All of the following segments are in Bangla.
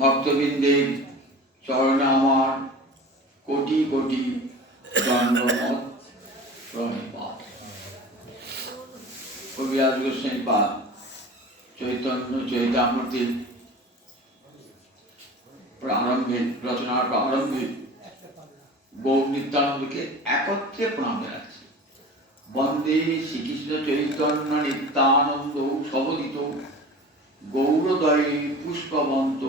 ভক্তবৃন্দের চরণে আমার কোটি কোটি দণ্ডমত প্রণিপাত। কবিরাজ গোস্বামী পাদ চৈতন্য চরিতামৃতের প্রারম্ভে, রচনার প্রারম্ভে গৌর নিত্যানন্দকে একত্রে প্রণাম জানাচ্ছি। বন্দে শ্রীকৃষ্ণ চৈতন্য নিত্যানন্দ সহদিত গৌরদয়ে পুষ্পবন্ত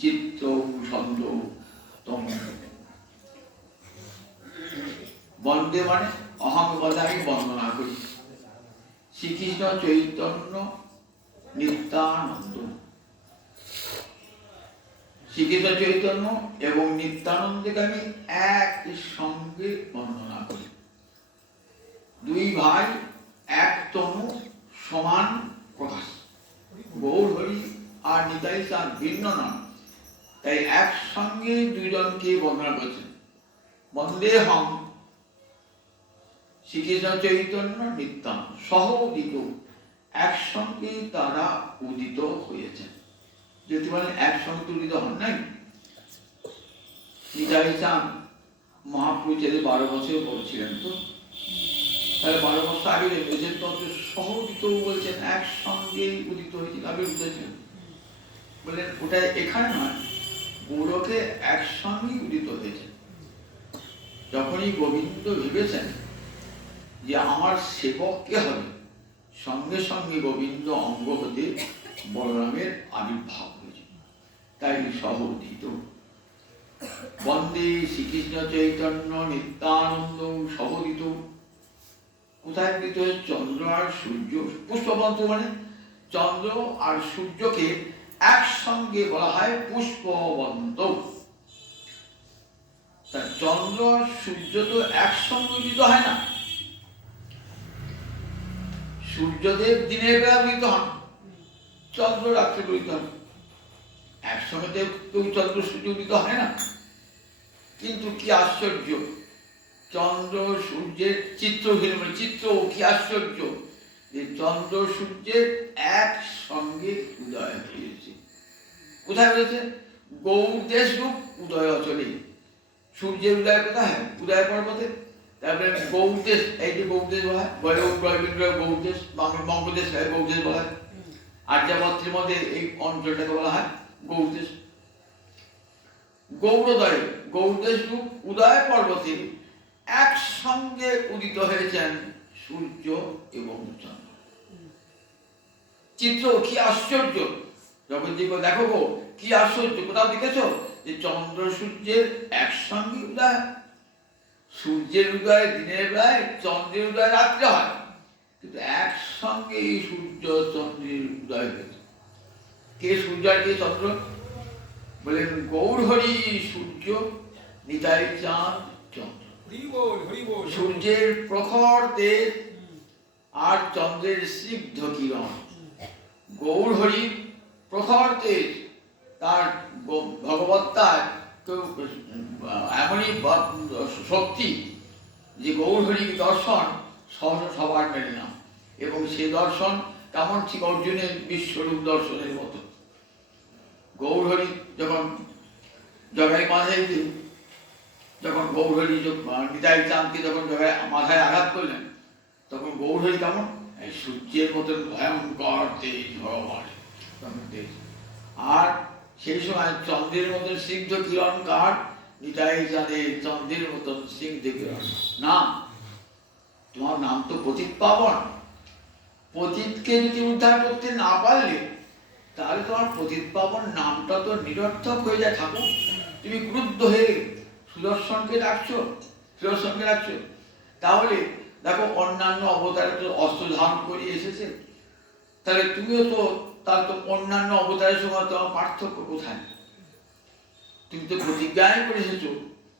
চিত্ত ছন্দ তম। বন্দে মানে অহং বদামি বন্দনা করি। শ্রীকৃষ্ণ চৈতন্য নিত্যানন্দ, শ্রীকৃষ্ণ চৈতন্য এবং নিত্যানন্দকে আমি এক সঙ্গে বন্দনা করি। দুই ভাই এক তনু সমান প্রকাশ। গৌর হরি আর নিতাই চাঁদ ভিন্ন নন, তাই একসঙ্গে দুইজনকে বর্ণনা করেছেন। বন্দে হম শ্রীকৃষ্ণ চৈতন্য নিত্যানন্দ সহ উদিত, একসঙ্গে তারা উদিত হয়েছেন। যদি বলেন একসঙ্গে উদিত হন নাই, নিতাই চাঁদ মহাপ্রভু ছেলে 12 বছর বলছিলেন, তো তাহলে 12 বছর আগে বলছেন, তত সহদিত বলছেন একসঙ্গে উদিত হয়েছিল, আগে বুঝেছেন বললেন ওটা এখানে নয়, গৌরকে একসঙ্গে উদিত হয়েছে। যখনই গোবিন্দ ভেবেছেন যে আমার সেবক কে হবে, সঙ্গে সঙ্গে গোবিন্দ অঙ্গ হতে বলরামের আবির্ভাব হয়েছে, তাই সহদিত। বন্দে শ্রীকৃষ্ণ চৈতন্য নিত্যানন্দ সহদিত। কোথায় দিতে হয়? চন্দ্র আর সূর্য। পুষ্পবন্ত মানে চন্দ্র আর সূর্যকে একসঙ্গে বলা হয় পুষ্পবন্ত। চন্দ্র আর সূর্য তো একসঙ্গে উদিত হয় না। সূর্যদেব দিনের বেলা উদিত হন, চন্দ্র রাত্রে উদিত হন। একসঙ্গে কেউ চন্দ্র সূর্য উদিত হয় না। কিন্তু কি আশ্চর্য, চন্দ্র সূর্যের চিত্র কি আশ্চর্য যে চন্দ্র সূর্যের একসঙ্গে উদয় হয়েছে। কোথায় হয়েছে? গৌর দেশ রূপ উদয় অচলে। সূর্যের উদয় কোথায়? উদয় পর্বতে। তারপরে গৌর দেশ, এই যে গৌর দেশ বলা হয়, গৌর দেশ, বঙ্গদেশ গৌর দেশ বলা হয়। আর্যাবর্তের মধ্যে এই অঞ্চলটাকে বলা হয় গৌর দেশ। গৌরদয়, গৌরদেশ রূপ উদয় পর্বতে একসঙ্গে উদিত হয়েছেন সূর্য এবং চন্দ্র। চিত্র কি আশ্চর্য! জগৎজীব দেখো গো কি আশ্চর্য! কোথাও দেখেছ যে চন্দ্র সূর্যের একসঙ্গে উদয়? সূর্যের উদয় দিনের বেলায়, চন্দ্রের উদয় রাত্রে হয়, কিন্তু একসঙ্গে সূর্য চন্দ্রের উদয় হয়েছে। কে সূর্য আর কে চন্দ্র? বলেন গৌর হরি সূর্য, নিতাই চাঁদ চন্দ্র। সূর্যের প্রখর তেজ আর চন্দ্রের স্নিগ্ধ কিরণ। গৌর হরি প্রখর তেজ, তার ভগবত্তার এমনই শক্তি যে গৌর হরি দর্শন সহসা সবার মেলে না। এবং সে দর্শন কেমন? ঠিক অর্জুনের বিশ্বরূপ দর্শনের মতো। গৌর হরি যখন জগাই মাথায়, যখন গৌর হরি নিতাই চাঁদকে যখন জগাই মাথায় আঘাত করলেন, তখন গৌর হরি কেমন? এই সূর্যের মতন ভয়ঙ্কর তেজ, ভগবান তেজ। আর সেই সময় চন্দ্রের মতন স্নিগ্ধ কিরণ কার? নিতাই চাঁদের চন্দ্রের মতন স্নিগ্ধ কিরণ। নাম, তোমার নাম তো পতিত পাবন। পতিতকে যদি উদ্ধার করতে না পারলে, তাহলে তোমার পতিত পাবন নামটা তো নিরর্থক হয়ে যায়। ঠাকুর তুমি ক্রুদ্ধ হয়ে সুদর্শনকে ডাকছো, তাহলে দেখো অন্যান্য অবতারে তো অস্ত্র ধারণ করে এসেছে, তাহলে তুমিও তো, তার তো অন্যান্য অবতারের সময় তোমার পার্থক্য কোথায়? তুমি তো প্রতিজ্ঞায় করে এসেছো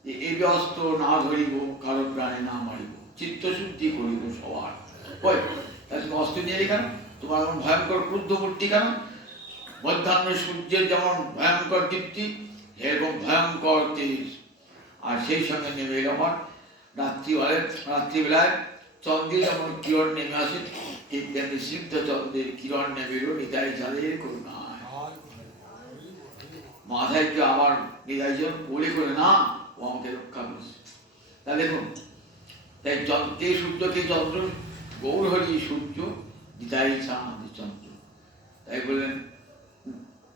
যে এই অস্ত্র না ধরিব, কারো প্রাণে না মারিব, চিত্তশুদ্ধি করিব সবার। তাহলে তুমি অস্ত্র নিয়ে কেন? তোমার এমন ভয়ঙ্কর ক্রুদ্ধ মূর্তি কেন? মধ্যাহ্ন সূর্যের যেমন ভয়ঙ্কর দীপ্তি, এরকম ভয়ঙ্কর তেজ। আর সেই সঙ্গে নেমে এলো আমার রাত্রিবেলায় চন্দ্রের যেমন কিরণ নেমে আসে, ঠিক তেমনি সিদ্ধ চন্দ্রের কিরণ নেমে এলো নিতাই চাঁদের করুণায়। মাথায় কেউ আবার নিদাইজন বলে করে না, ও আমাকে রক্ষা করছে। তা দেখুন, তাই কে সূর্য কে চন্দ্র? গৌরহরি সূর্য, দিদাই চাঁদ চন্দ্র। তাই বললেন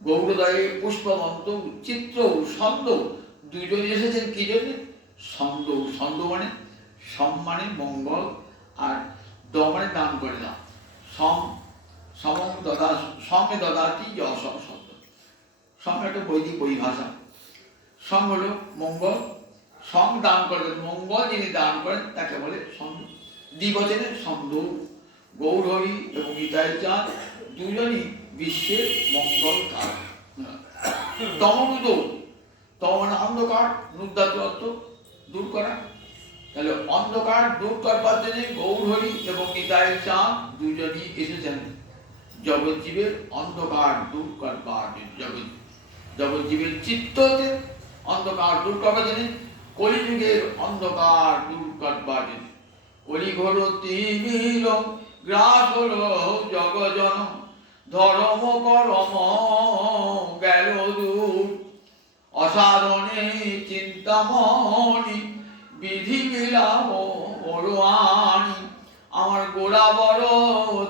গৌরদয়ে পুষ্পবন্ত চিত্র ছন্দ, দুইজন এসেছেন কি জন্য? ছন্দ, ছন্দ মানে সম্মানে মঙ্গল, আর দ মানে দান করে দাও। সঙ্গে দদাতি যে অসম শব্দ, সঙ্গে একটা বৈদিক পরিভাষা। সং হল মঙ্গল, সং দান করেন, মঙ্গল যিনি দান করেন তাকে বলে ছন্দ। দ্বিবচনে ছন্দ। গৌরহরি এবং নিতাই চাঁদ দুজনই বিশ্বের মঙ্গল কারক। তমনুদ, তম মানে অন্ধকার, নুদ্ধাতু অর্থ দূর করা। তাহলে অন্ধকার দূর করবার জন্য গৌরহরি এবং নিতাই চাঁদ দুজনই এসেছেন জগৎজীবের অন্ধকার দূর করবার জন্য। জগৎজীবের চিত্ততে অন্ধকার দূর করবার জন্য, কলিযুগের অন্ধকার দূর করবার জন্য। কলিঘোর তিমির গ্রাস হল জগজন, ধর্ম করম গেল দূর। অসাধনে চিন্তামণি বিধি বিলাম বড়ানি, আমার গোড়া বড়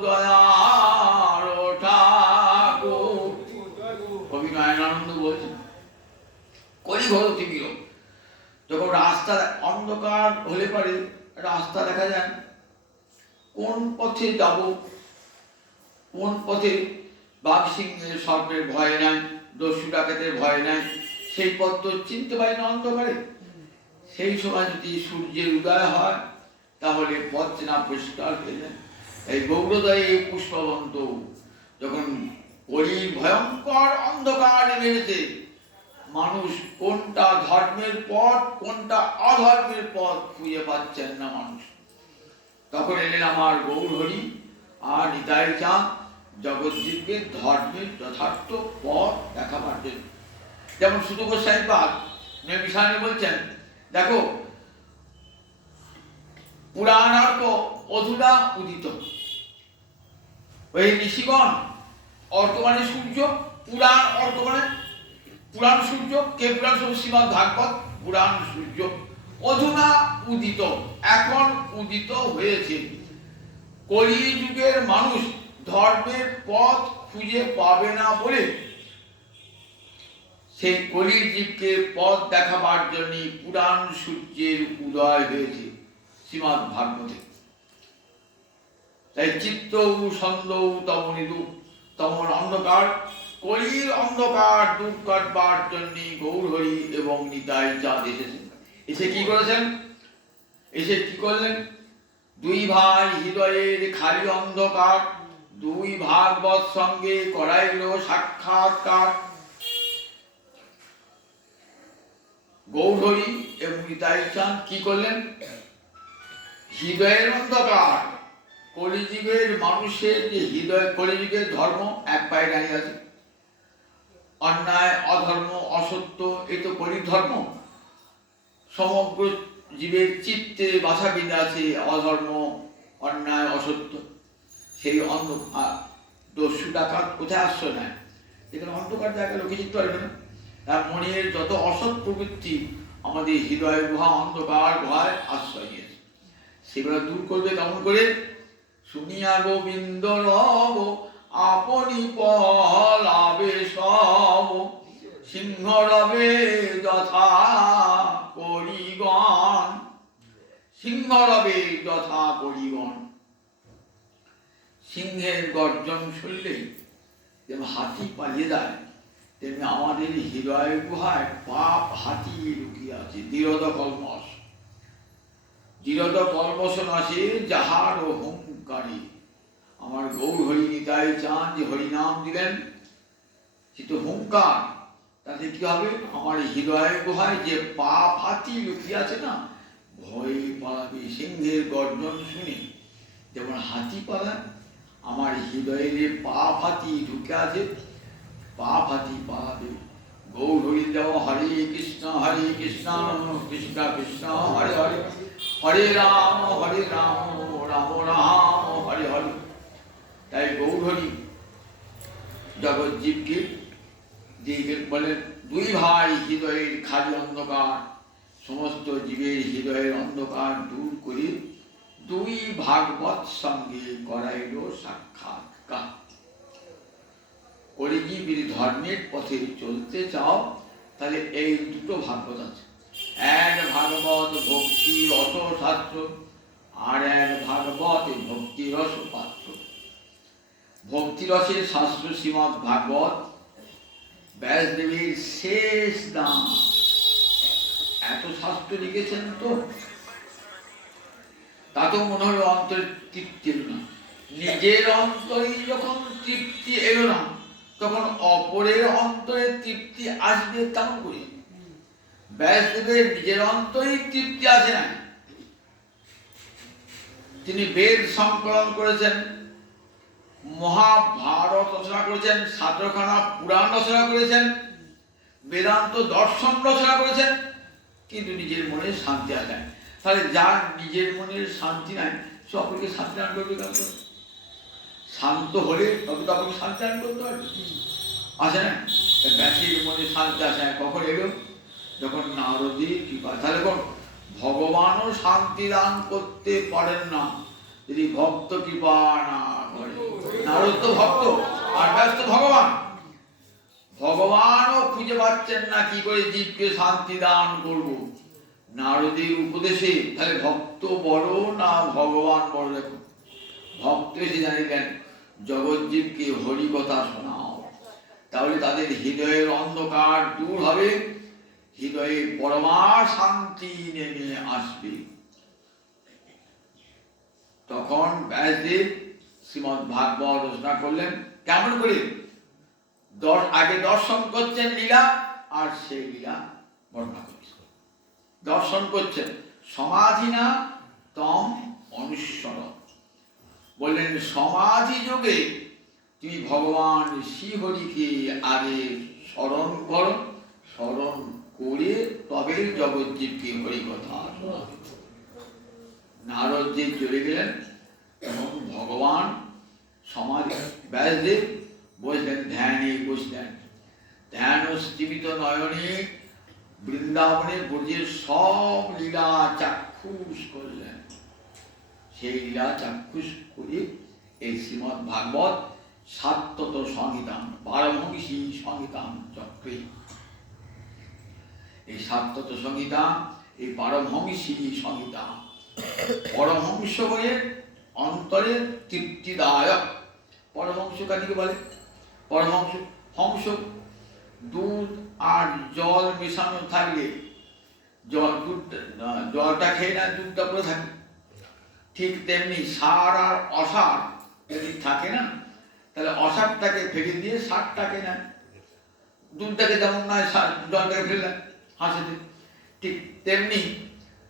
দয়ার ঠাকুর। কবি নয়নানন্দ বলছেন কলিঘোর তিমির, যখন রাস্তা অন্ধকার হলে পারে রাস্তা দেখা যায়, কোন পথে যাব, কোন পথে বাঘ সিংহের সর্পের ভয় নাই, দস্যু ডাকাতের ভয় নাই, সেই পথ তো চিনতে পারি না অন্ধকারে। সেই সময় যদি সূর্যের উদয় হয় তাহলে পথ চেনা পরিষ্কার হয়ে যায়। এই গৌরদয়ে পুষ্পবন্ত, যখন কলির ভয়ঙ্কর অন্ধকার নেমেছে, মানুষ কোনটা ধর্মের পথ কোনটা অধর্মের পথ খুঁজে পাচ্ছেন না মানুষ, তখন এলেন আমার গৌরহরি আর নিতাই চাঁদ জগৎজীবকে ধর্মের যথার্থ পথ দেখাবার জন্য। যেমন সুত গোস্বামী পাদ নেমিশানে বলছেন, দেখো পুরাণার্ক অধুনা উদিত। ওই ঋষিগণ, অর্ক মানে সূর্য, পুরাণ অর্ক মানে পুরাণ সূর্য, কে পুরাণ সূর্য? শ্রীমদ্ ভাগবত পুরাণ সূর্য। অধুনা উদিত, এখন উদিত হয়েছে। কলিযুগের মানুষ ধর্মের পথ খুঁজে পাবে না বলে সেই কলির জীবকে পথ দেখাবার জন্য পুরাণ সূর্যের উদয় হয়েছে শ্রীমদ্ ভাগবতে। তাই চিত্ত ছন্দ তমনিদু, তমন অন্ধকার, কলির অন্ধকার দূর করবার জন্য গৌরহরি এবং নিতাই চাঁদ এসেছেন। এসে কি করেছেন? এসে কি করলেন? দুই ভাই হৃদয়ের খালি অন্ধকার, দুই ভাগবত সঙ্গে করাইল সাক্ষাৎকার। গৌরহরি এবং নিতাই চাঁদ কি করলেন? হৃদয়ের অন্ধকার, কলিযুগের মানুষের যে হৃদয়, কলিযুগের ধর্ম এক পায়ে দাঁড়িয়ে আছে, অন্যায় অধর্ম অসত্য, এই তো কলির ধর্ম। সমগ্র জীবের চিত্তে বাসা বেঁধে আছে অধর্ম অন্যায় অসত্য। সেই অন্ধকার দস্যু ডাকাত কোথায় আশ্রয় নেয়? যেখানে অন্ধকার জায়গায় লোকে চিনতে পারবে না। তার মনের যত অসৎ প্রবৃত্তি আমাদের হৃদয় গুহা অন্ধকার গুহায় আশ্রয় নিয়েছে, সেগুলো দূর করবে কেমন করে? শুনিয়া গোবিন্দ রব আপনি পলাবে সব, সিংহ রবে যথা করিগণ। সিংহ রবে যথা করিগণ। সিংহের গর্জন শুনলেই যেমন হাতি পালিয়ে যায়, তেমনি আমাদের হৃদয় গুহায় পাপ হাতি লুকিয়ে আছে। দৃঢ় কলমশ, দৃঢ় কলমশ নাশে যাহার অহংকারী। আমার গৌরহরি নিতাই চাঁদ যে হরিনাম দিলেন, সে তো হুঙ্কার। তাতে কি হবে? আমার হৃদয় গুহায় যে পাপ হাতি লুকিয়ে আছে না, ভয় পালাবে। সিংহের গর্জন শুনে যেমন হাতি পালায়, আমার হৃদয়ে যে পাপ হাতি ঢুকে আছে, পাপ হাতি পালাবে। গৌরহরি দেওয়া হরে কৃষ্ণ কৃষ্ণ কৃষ্ণ হরে হরে, হরে রাম রাম রাম হরে হরে। তাই গৌরহরি জগৎজীবকে যে বলেন দুই ভাই হৃদয়ের খালি অন্ধকার, সমস্ত জীবের হৃদয়ের অন্ধকার দূর করে দুই ভাগবত সঙ্গে করাইল সাক্ষাৎকার। কলিজীবীর ধর্মের পথে চলতে চাও তাহলে এই দুটো ভাগবত আছে, এক ভাগবত ভক্তি রস শাস্ত্র, আর এক ভাগবত ভক্তি রস পাত্র। ভক্তি রসের শাস্ত্র শ্রীমৎ ভাগবত ব্যাসদেবের শেষ দান। এত শাস্ত্র লিখেছেন তো তাতেও মনে হলো অন্তরে তৃপ্তি এলো না। নিজের অন্তরে যখন তৃপ্তি এলো না তখন অপরের অন্তরে তৃপ্তি আসবে তেমন করি। ব্যাসদেবের নিজের অন্তরে তৃপ্তি আসে না। তিনি বেদ সংকলন করেছেন, মহাভারত রচনা করেছেন, 7খানা পুরাণ রচনা করেছেন, বেদান্ত দর্শন রচনা করেছেন, কিন্তু নিজের মনে শান্তি আসে না। তাহলে যার নিজের মনের শান্তি নাই সে অপরকে শান্তি দান করবে কেন? শান্ত হলে তবে তো আপনাকে শান্তি দান করতে পারবে, আসে না? ব্যাসের মনে শান্তি আসে না কখন এলো? যখন নারদের কৃপা। তাহলে কোন ভগবানও শান্তি দান করতে পারেন না যদি ভক্ত কৃপা না করে। নারদ তো ভক্ত আর ব্যাস তো ভগবান। ভগবানও খুঁজে পাচ্ছেন না কি করে জীবকে শান্তি দান করব। নারদের উপদেশে তাহলে ভক্ত বড় না ভগবান বড়? দেখো, ভক্ত এসে জানিলেন জগৎজীবকে হরি কথা শোনাও, তাহলে তাদের হৃদয়ের অন্ধকার দূর হবে, হৃদয়ে পরমা শান্তি নেমে আসবে। তখন ব্যাসদেব শ্রীমৎ ভাগবত রচনা করলেন। কেমন করে? আগে দর্শন করছেন লীলা, আর সেই লীলা বর্ণনা করছেন। দর্শন করছেন সমাধি না তম অনুসর। বললেন সমাধি যোগে তুমি ভগবান শ্রীহরিকে আগে স্মরণ করো, স্মরণ করে তবে জগৎজীবকে হরি কথা শোনাবে। নারদ যে চলে গেলেন এবং ভগবান সমাধি, ব্যাসদেব বসলেন ধ্যানে, বসলেন ধ্যান স্থিমিত নয়নে বৃন্দাবনে ব্রজের সব লীলা চাক্ষুষ করলেন। সেই লীলা চাক্ষুষ করে এই শ্রীমৎ ভাগবত সাত্যত সংহিতান, পারমহংসী সংহিতান চক্রে, এই সাত্যত সংহিতা, এই পারমহংসী সংহিতা পরমহংস হয়ে অন্তরে তৃপ্তিদায়ক। পরমহংস কাটিকে বলে? পরমহংস, হংস দুধ আর জল মেশানো থাকলে জলটা খেয়ে না দুধটা পড়ে থাকে, ঠিক তেমনি সার আর অসার যদি থাকে না তাহলে অসারটাকে ফেলে দিয়ে সারটাকে নেয়। দুধটাকে যেমন নয় জলটাকে ফেললেন হাঁসেতে, ঠিক তেমনি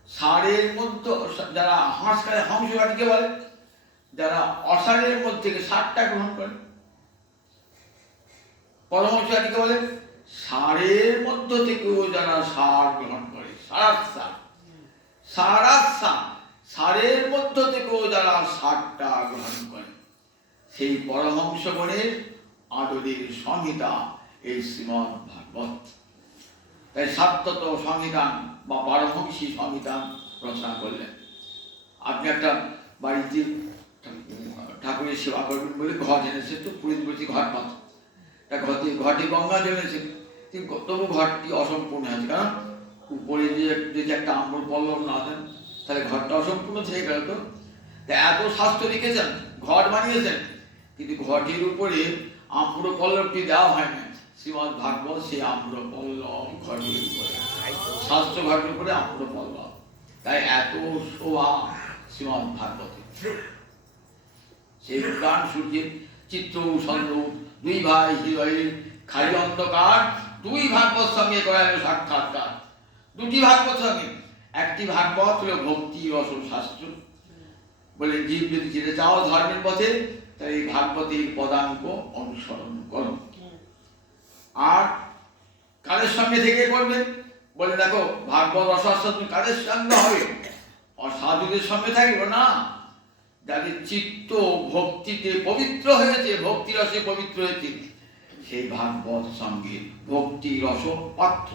সারের মধ্যে যারা হাঁস খায় হংস কাটিকে বলে, যারা অসারের মধ্যে থেকে সারটা গ্রহণ করে। পরমহংস কাটিকে বলে সারের মধ্য থেকেও যারা সার গ্রহণ করে, সারের মধ্য থেকেও যারা সারটা গ্রহণ করে, সেই পরমহংস গণের আদরের সংহিতা এই শ্রীমৎ ভাগবত। তাই সাত্যত সংহিতান বা পারমহংসী সংহিতান রচনা করলেন। আপনি একটা বাড়িতে ঠাকুরের সেবা করবেন বলে ঘট এনেছে, তো পুরীত বলছি ঘট পাত, ঘটে গঙ্গা জমেছে, তবু ঘরটি অসম্পূর্ণ আছে, কারণ উপরে যদি একটা আম্বর পল্লব না দেন তাহলে ঘরটা অসম্পূর্ণ থেকে গেল। তো এত শাস্ত্র লিখেছেন, ঘট বানিয়েছেন, কিন্তু ঘটের উপরে আম্র পল্লবটি দেওয়া হয় না। শ্রীমৎ ভাগবত সেই আম্র পল্লব ঘটের উপরে, শাস্ত্র ঘটের উপরে আম্র পল্লব, তাই এত শোভা শ্রীমৎ ভাগবতে। সেই প্রাণ সূর্যের চিত্র সন্দ্রূপ দুই ভাই হৃদয়ের খালি অন্ধকার, দুই ভাগবত সঙ্গে করালো সাক্ষাৎকার। দুটি ভাগবত সঙ্গে, একটি ভাগবত হলো ভক্তি রস শাস্ত্র, বলে জীব যদি যেতে চাও ধর্মের পথে তাই এই ভাগবতের পদাঙ্ক অনুসরণ করো। আর কাদের সঙ্গে থেকে করবে? বলে দেখো ভাগবত রসশাস্ত্র তুমি কাদের সঙ্গে হবে? অসাধুদের সঙ্গে থাকবে না, যাদের চিত্ত ভক্তিতে পবিত্র হয়েছে, ভক্তি রসে পবিত্র হয়েছে, সেই ভাগবত সঙ্গে ভক্তি রস পাত্র।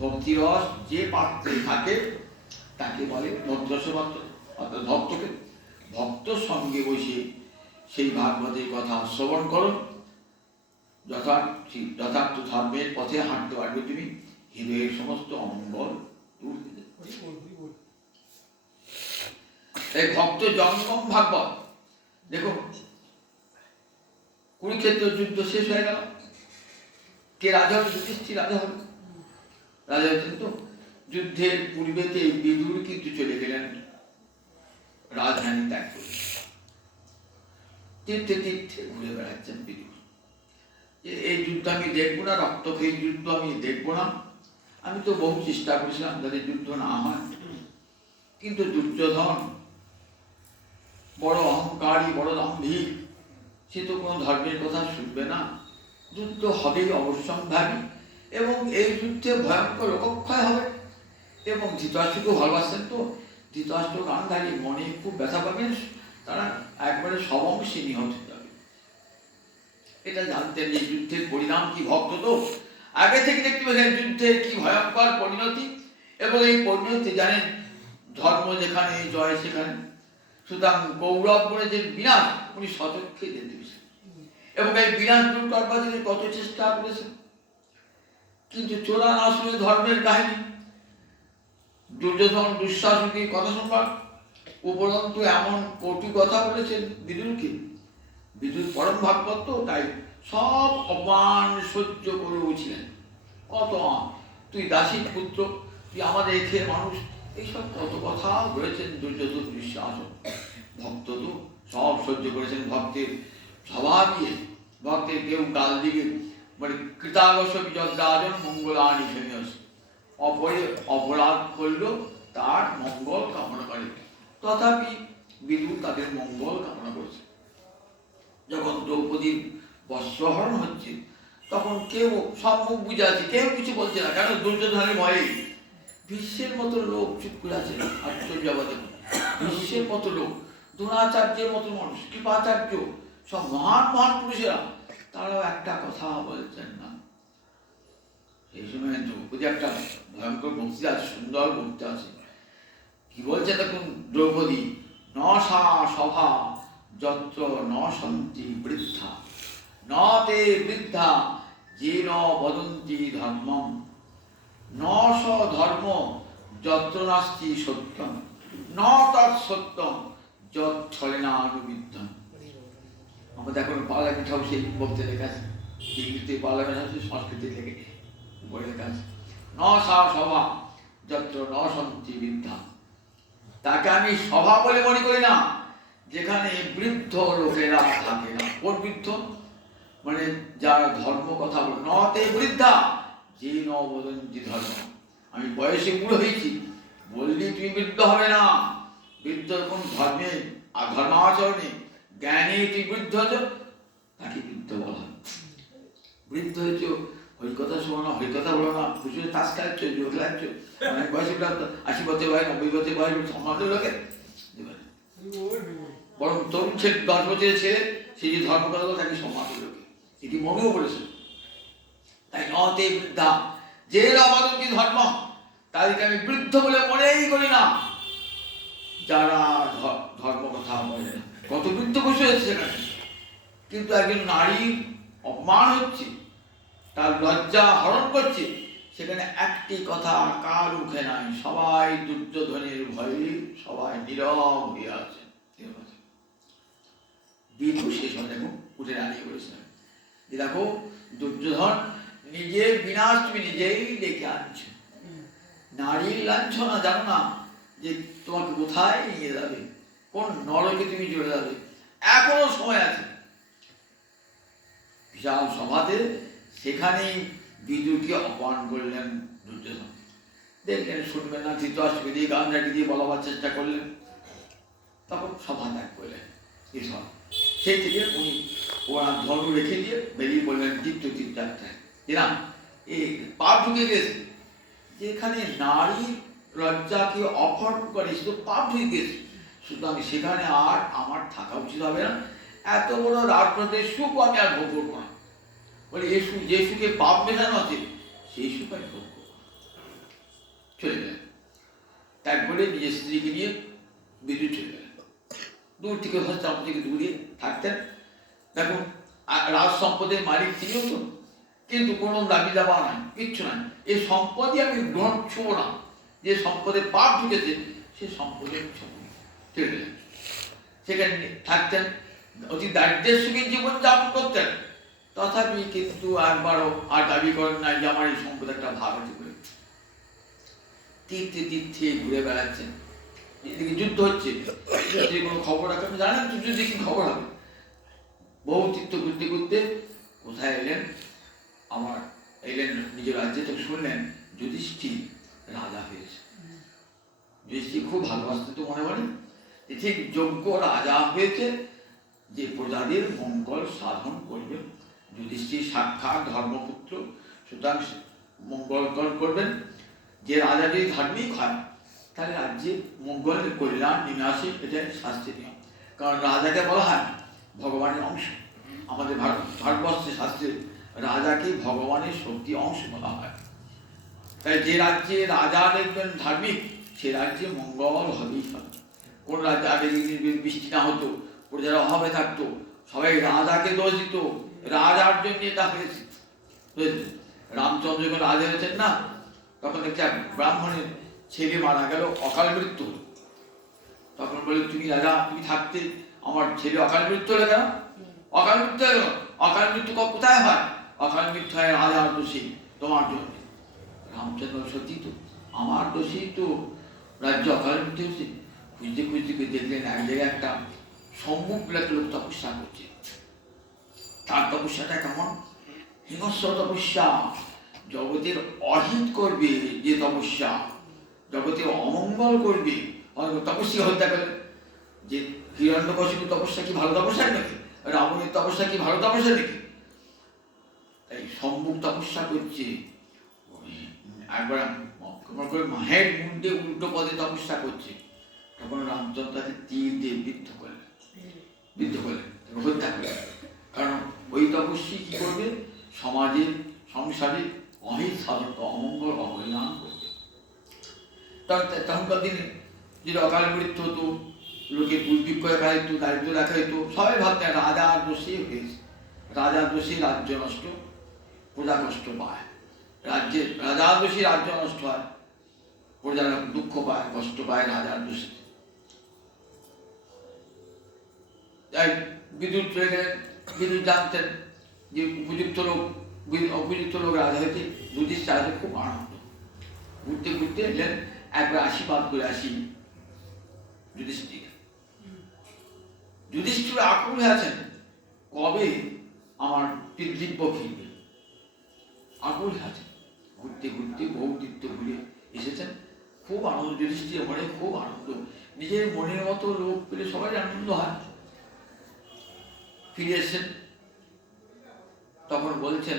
ভক্তি রস যে পাত্রে থাকে তাকে বলে ভক্তরস পাত্র, অর্থাৎ ভক্তকে। ভক্তর সঙ্গে বসে সেই ভাগবতের কথা শ্রবণ করো, যথার্থ ধর্মের পথে হাঁটতে পারবে তুমি, হৃদয়ের সমস্ত অমঙ্গল দূর হয়ে যাবে। এই ভক্ত জঙ্গম ভাগবত। দেখুন, কুরুক্ষেত্র যুদ্ধ শেষ হয়ে গেল, কে রাজা হবে? যুধিষ্ঠির রাজা হবে। রাজা হচ্ছেন তো, যুদ্ধের পূর্বেতে বিদুর কিন্তু চলে গেলেন রাজধানী ত্যাগ করে, তীর্থে তীর্থে ঘুরে বেড়াচ্ছেন বিদুর। এই যুদ্ধ আমি দেখবো না, রক্তক্ষয়ী যুদ্ধ আমি দেখবো না। আমি তো বহু চেষ্টা করেছিলাম যাতে যুদ্ধ না হয়, কিন্তু দুর্যোধন বড় অহংকারী, বড় দাম্ভিক, সে তো কোনো ধর্মের কথা শুনবে না। যুদ্ধ হবেই অবশ্যম্ভাবী, এবং এই যুদ্ধে ভয়ঙ্কর লোকক্ষয় হবে। এবং ধৃতরাষ্ট্রকে ভালোবাসেন তো, ধৃতরাষ্ট্র গান্ধারী মনে খুব ব্যথা পাবেন, তারা একবারে সবংশে নিহত যাবে। এটা জানতেন এই যুদ্ধের পরিণাম কি। ভক্ত তো আগে থেকে দেখতে পেলেন যুদ্ধের কি ভয়ঙ্কর পরিণতি, এবং এই পরিণতি জানেন ধর্ম যেখানে জয় সেখানে। সুতরাং গৌরব করে যে বিনাশ উনি সচক্ষে দেখতে পেয়েছেন, এবং এই বিনাশ দূর করবার জন্য কত চেষ্টা করেছেন। কিন্তু চোরা না শুনে ধর্মের কাহিনী, দুর্যোধন দুঃশাসনকে কথা শুনবার উপরন্তু এমন কটু কথা বলেছেন বিদুরকে। বিদুর পরম ভাগবত, তাই সব অপমান সহ্য করে উঠছিলেন। কত তুই দাসীর পুত্র, তুই আমাদের খেয়ে মানুষ, এইসব কত কথা বলেছেন দুর্যোধন দুঃশাসন। ভক্ত তো সব সহ্য করেছেন। ভক্তের স্বভাব দিয়ে, ভক্তের কেউ গাল দিকে মানে কৃতাগস বিযজ্ঞাজন মঙ্গলানি ফেমিয়স, অপরাধ করলো তার মঙ্গল কামনা করে, তথাপি বিদুর তাদের মঙ্গল কামনা করেছে। যখন দ্রৌপদীর বস্ত্রহরণ হচ্ছে তখন কেউ সব মুখ বুঝে আছে, কেউ কিছু বলছে না, কেন? দুর্যোধনের ভয়ে। বিশ্বের মতো লোক চুপ করে আছে, আশ্চর্য অবাধে। বিশ্বের মতো লোক, দ্রোণাচার্যের মতো মানুষ, কৃপাচার্য, সব মহান মহান পুরুষেরা, তারাও একটা কথা বলছেন না। সেই সময় দ্রৌপদী একটা ভয়ঙ্কর ভক্তি আছে, সুন্দর ভক্তি আছে। কি বলছে দেখুন দ্রৌপদী, ন সা সভা যত্র ন সন্তি বৃদ্ধা, ন তে বৃদ্ধা যে ন বদন্তি ধর্মম, ন স ধর্ম যত্র নাস্তি সত্যম, ন তৎ সত্যম যৎ ছলেনানুবিদ্ধম। আমাদের এখন পার্লামেন্ট হাউসে বলতে লেখা আছে, ইংরেজিতে পার্লামেন্ট হাউসে সংস্কৃতি লেখে বলে লেখা আছে, ন সা সভা যত্র ন সন্তি বৃদ্ধা। তাকে আমি সভা বলে মনে করি না যেখানে বৃদ্ধ লোকেরা থাকে না। কোন বৃদ্ধ? মানে যারা ধর্ম কথা বলে। নতে বৃদ্ধা যে ন বদন্তি ধর্ম। আমি বয়সে বুড়ো হয়েছি বললি তুমি বৃদ্ধ হবে না। বৃদ্ধ কোন ধর্মে আর ধর্মাচরণে জ্ঞানে তুই বৃদ্ধ হয়েছ, তাকে বৃদ্ধ বলা হয়। বৃদ্ধ হয়েছ ওই কথা শোনো না, ওই কথা বলো না, খুশি তাস খেলাচ্ছ, জোর খেলাচ্ছ, অনেক বয়সে 80 বছর বয়স, 90 বছর বয়স সম্মান লোকে। বরং তরুণ ছেলে 10 বছরের ছেলে সে যে ধর্ম কথা বলে তাকে সম্মান লোকে, এটি মনেও বলেছে। তাই নতে বৃদ্ধা যে অবদন্তি ধর্ম, তাদেরকে আমি বৃদ্ধ বলে মনেই করি না যারা ধর্ম কথা বলে না। কত বৃদ্ধ বসে হচ্ছে সেখানে, কিন্তু একজন নারীর অপমান হচ্ছে, তার লজ্জা হরণ করছে, সেখানে একটি কথা কার মুখে নাই। সবাই দুর্যোধনের ভয়ে সবাই নীরব হয়ে আছে। বিদু শেষ হয় দেখো উঠে দাঁড়িয়ে বলেছিলেন যে দেখো দুর্যোধন নিজের বিনাশ তুমি নিজেই ডেকে আনছো। নারীর লাঞ্ছনা জানো না যে তোমাকে কোথায় নিয়ে যাবে, কোন নরকে তুমি চলে যাবে। এখনো সময় আছে। বিশাল সভাতে সেখানেই বিদুরকে অপমান করলেন দুর্যোধন। দেখলেন শুনবেন না, ধৃতরাষ্ট্রকে দিয়ে গান্ধারকে দিয়ে বলাবার চেষ্টা করলেন, তখন সভা ত্যাগ করলেন। এসব সেই থেকে উনি ওরা ধনু রেখে দিয়ে বেরিয়ে বললেন তীর্থযাত্রায়। এরা এই পাপ ঢুকে গেছে, যেখানে নারী লজ্জাকে অপহরণ করে সে তো পাপ ঢুকে গেছে। সুতরাং সেখানে আর আমার থাকা উচিত হবে না। এত বড় রাজপ্রাতের সুখ আমি আর ভোগ করবো না। বলে এ সুখ, যে সুখে পাপ মেশানো আছে সেই সুখ আমি ভোগ করব। চলে গেলেন। তারপরে নিজের স্ত্রীকে নিয়ে বিদ্যুৎ চলে গেলেন। দূর থেকে চাপ থেকে দূরে থাকতেন। দেখুন রাজ সম্পদের মালিক তিনিও তো, কিন্তু কোনো দাবি দাবা নাই, কিচ্ছু নাই। এই সম্পদই আমি গ্রহণ ছুঁব না। যে সম্পদে পাপ ঢুকেছে সে সম্পদে চলে গেলেন। সেখানে থাকতেন, অতি দারিদ্র্যের সুখে জীবন যাপন করতেন। তথাপি কিন্তু একবারও আর দাবি করেন নাই যে আমার এই সম্পদ একটা ভাগ আছে করে। তীর্থে তীর্থে ঘুরে বেড়াচ্ছেন। এদিকে যুদ্ধ হচ্ছে, যে কোনো খবর রাখেন, জানেন তো যুদ্ধে কি খবর হবে। বহু তীর্থ ঘুরতে ঘুরতে কোথায় এলেন, আমার এলেন নিজের রাজ্যে। তো শুনলেন যুধিষ্ঠির রাজা হয়েছে। যুধিষ্ঠির খুব ভালোবাসতে তো মনে মনে, ঠিক যোগ্য রাজা হয়েছে যে প্রজাদের মঙ্গল সাধন করবেন। যুধিষ্ঠির সাক্ষাৎ ধর্মপুত্র, সুতরাং মঙ্গল করবেন। যে রাজা যদি ধার্মিক হয় তাহলে রাজ্যে মঙ্গল কল্যাণ নেমে আসে, এটাই শাস্ত্রের নিয়ম। কারণ রাজাকে বলা হয় ভগবানের অংশ। আমাদের ভারতবর্ষের শাস্ত্রে রাজাকে ভগবানের শক্তি অংশ বলা হয়। তাই যে রাজ্যে রাজা দেখবেন ধার্মিক, সে রাজ্যে মঙ্গল হবেই হবে। কোন রাজ্যে আগে বৃষ্টি না হতো, প্রজারা অভাবে থাকতো, সবাই রাজাকে দোষ দিত, রাজার জন্য এটা হয়েছে। রামচন্দ্র যখন রাজা হয়েছেন না, তখন একটা ব্রাহ্মণের ছেলে মারা গেল, অকাল মৃত্যু। তখন বলে তুমি রাজা, তুমি থাকতে আমার ছেলে অকাল মৃত্যু হলে কেন? অকাল মৃত্যু হয়ে গেল। অকাল মৃত্যু কোথায় হয়? অকাল মৃত্যু হয় রাজার দোষী, তোমার জন্য। রামচন্দ্র সত্যি তো, আমার দোষী তো রাজ্য অকাল মৃত্যু হয়েছে। খুঁজতে খুঁজতে দেখলেন এক জায়গায় একটা সম্মুখ একটা লোক তপস্যা করছে। তার তপস্যাটা কেমন? হিংস্র তপস্যা, জগতের অহিত করবে যে তপস্যা, জগতের অমঙ্গল করবে তপস্যা হত্যা করে। যে হিরণ্যকশিপুর তপস্যা কি ভালো তপস্যা নাকি? রাবণের তপস্যা কি ভালো তপস্যা নাকি? তাই সম্মুখ তপস্যা করছে। একবার মাহের মুন্ডে উল্টো পদে তপস্যা করছে। তখন রামচন্দ্র তাকে তীর দিয়ে বিদ্ধ করলেন, হত্যা করলেন। কারণ ওই তপস্যী কি করবে? সমাজের সংসারে অহিত সাধন, অমঙ্গল অকল্যাণ করবে। তখনকার দিনে যদি অকাল মৃত্যু হতো, লোকে দুর্ভিক্ষ দেখা যেত, দারিদ্র দেখা যেত, সবাই ভাবতেন রাজার দোষে হয়েছে। রাজার দোষে রাজ্য নষ্ট, প্রজা কষ্ট পায়। রাজার দোষে রাজ্য নষ্ট হয়, প্রজারা দুঃখ পায়, কষ্ট পায় রাজার দোষে। তাই বিদ্যুৎ চলে গেলেন। বিদ্যুৎ জানতেন যে উপযুক্ত লোক রাজা হয়েছে। যুধিষ্ঠির খুব আনন্দ। ঘুরতে ঘুরতে এলেন, একবার আশীর্বাদ করে আসি যুধিষ্ঠির আকুল হয়ে আছেন, কবে আমার পিতৃব্য ফিরবে, আকুল হয়ে আছেন। ঘুরতে ঘুরতে বহু তীর্থ ঘুরে এসেছেন, খুব আনন্দ। যুধিষ্ঠির মনে খুব আনন্দ, নিজের মনের মতো লোক পেলে সবাই আনন্দ হয়। ফিরে এসেছেন, তখন বলছেন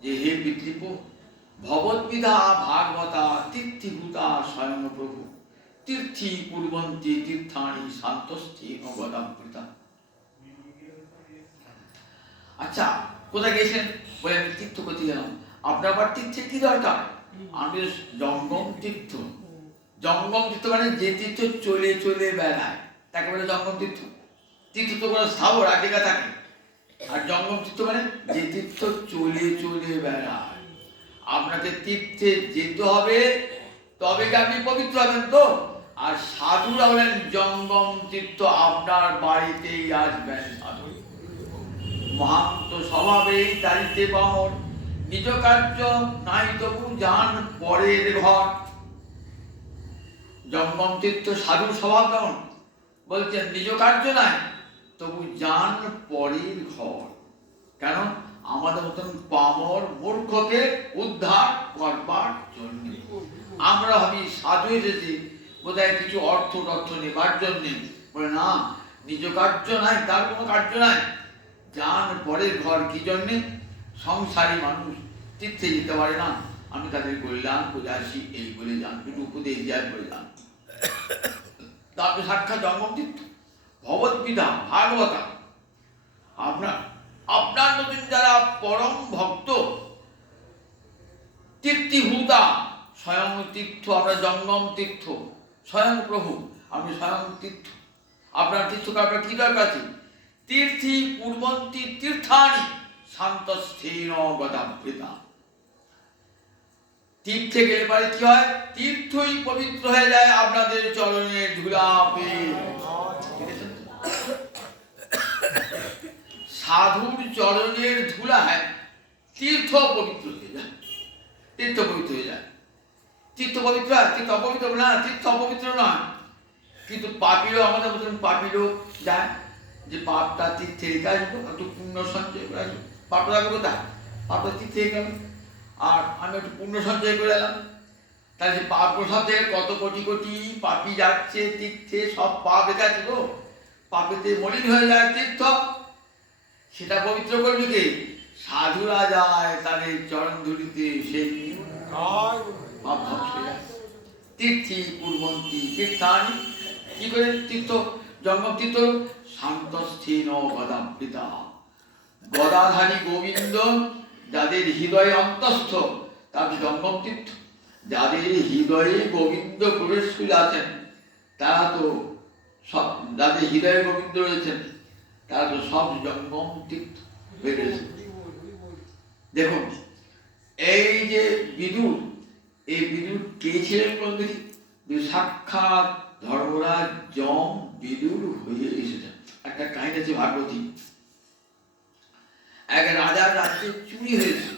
যে হে পিতৃব্য, ভগবদ্বিধা ভাগবতা তীর্থিভূতা স্বয়ং প্রভু, তীর্থি কুর্বন্তি তীর্থানি শান্তস্থি অবদামৃতা। আচ্ছা, কোথায় গেছেন? বলে আমি তীর্থ করতে গেলাম। আপনার আবার তীর্থের কি দরকার? আমি জঙ্গম তীর্থ। জঙ্গম তীর্থ মানে যে তীর্থ চলে চলে বেড়ায় তাকে বলে জঙ্গম তীর্থ। তীর্থ তো কোনো স্থাবর এক জায়গা থাকে, আর জঙ্গম তীর্থ মানে যে তীর্থ চলে চলে বেড়ায়। আপনাকে তীর্থে যেতে হবে, তবে কি আপনি পবিত্র হবেন তো? আর সাধুরা হলেন জঙ্গম তীর্থ, আপনার বাড়িতেই আসবেন সাধু। মহান্ত স্বভাবেই দাঁড়িতে পামর, নিজ কার্য নাই তবু যান পরের ঘর। জঙ্গম তীর্থ সাধুর স্বভাব কেমন? বলছেন নিজ কার্য নাই তবু যান পরের ঘর। কেন? আমাদের মতন পামর মূর্খকে উদ্ধার করবার জন্য। আমরা ভাবি সাধু এসেছি বোধহয় কিছু অর্থ নেবার জন্যে। বলে না, নিজ কার্য নাই, তার কোনো কার্য নাই, যান পরের ঘর। কি জন্যে? সংসারী মানুষ তীর্থে যেতে পারে না, আমি তাদের কল্যাণ করে আসি এই বলে যান, দুটো উপদেশ দেওয়ার করে যান। তারপরে সাক্ষাৎ জঙ্গম তীর্থ, ভগবদ্বিধা ভাগবতা। আপনার আপনার নতুন যারা পরম ভক্ত তীর্থিভূতা, স্বয়ং তীর্থ, আমরা জঙ্গম তীর্থ, স্বয়ং প্রভু, আমি স্বয়ং তীর্থ। আপনার তীর্থকে আপনার কি দরকার আছে? তীর্থি পূর্বন্তী তীর্থানি শান্তস্থেন গদাবৃতা। তীর্থে গেলে পরে কি হয়? তীর্থই পবিত্র হয়ে যায় আপনাদের চরণের ধুলাপে। সাধুর চরণের ধুলায় তীর্থ পবিত্র হয়ে যায়, তীর্থ পবিত্র হয়ে যায়। তীর্থ পবিত্র হয়, তীর্থ অপবিত্র না, তীর্থ অপবিত্র নয়। কিন্তু পাপীরও, আমাদের মতন পাপীরও যায় যে পাপটা তীর্থে রেখে আসবো, একটু পুণ্য সঞ্চয় করে আসবো। পাপটা যাবে কোথায়? পাপটা তীর্থে গেল, আর আমি একটু পুণ্য সঞ্চয় করে এলাম। তাহলে যে পাপ প্রসাদ থেকে কত কোটি কোটি পাপী যাচ্ছে তীর্থে, সব পাপ রেখে আছে তো, পাপেতে মলিন হয়ে যায় তীর্থ। সেটা পবিত্র করবে কে? সাধুরা যায় তাদের চরণ ধুলিতে, সেই পাপ ধ্বংস হয়ে যায়। তীর্থি পূর্বন্তী তীর্থানি, কি করে তীর্থ? জঙ্গম তীর্থ শান্তস্থিন গদাবৃতা। গদাধারী গোবিন্দ যাদের হৃদয়ে অন্তস্থ, তার জঙ্গম তীর্থ। যাদের হৃদয়ে গোবিন্দ প্রবেশ করে আছেন, তারা তো সব, যাদের হৃদয়ে গোবিন্দ রয়েছেন তারা তো সব জঙ্গম তীর্থ হয়ে রয়েছে। দেখুন, এই যে বিদুর, এই বিদুর কে ছিলেন বলতে? সাক্ষাৎ ধর্মরাজ যম বিদুর হয়ে এসেছেন। একটা কাহিনী আছে ভাগবতী। এক রাজার রাজ্যে চুরি হয়েছে,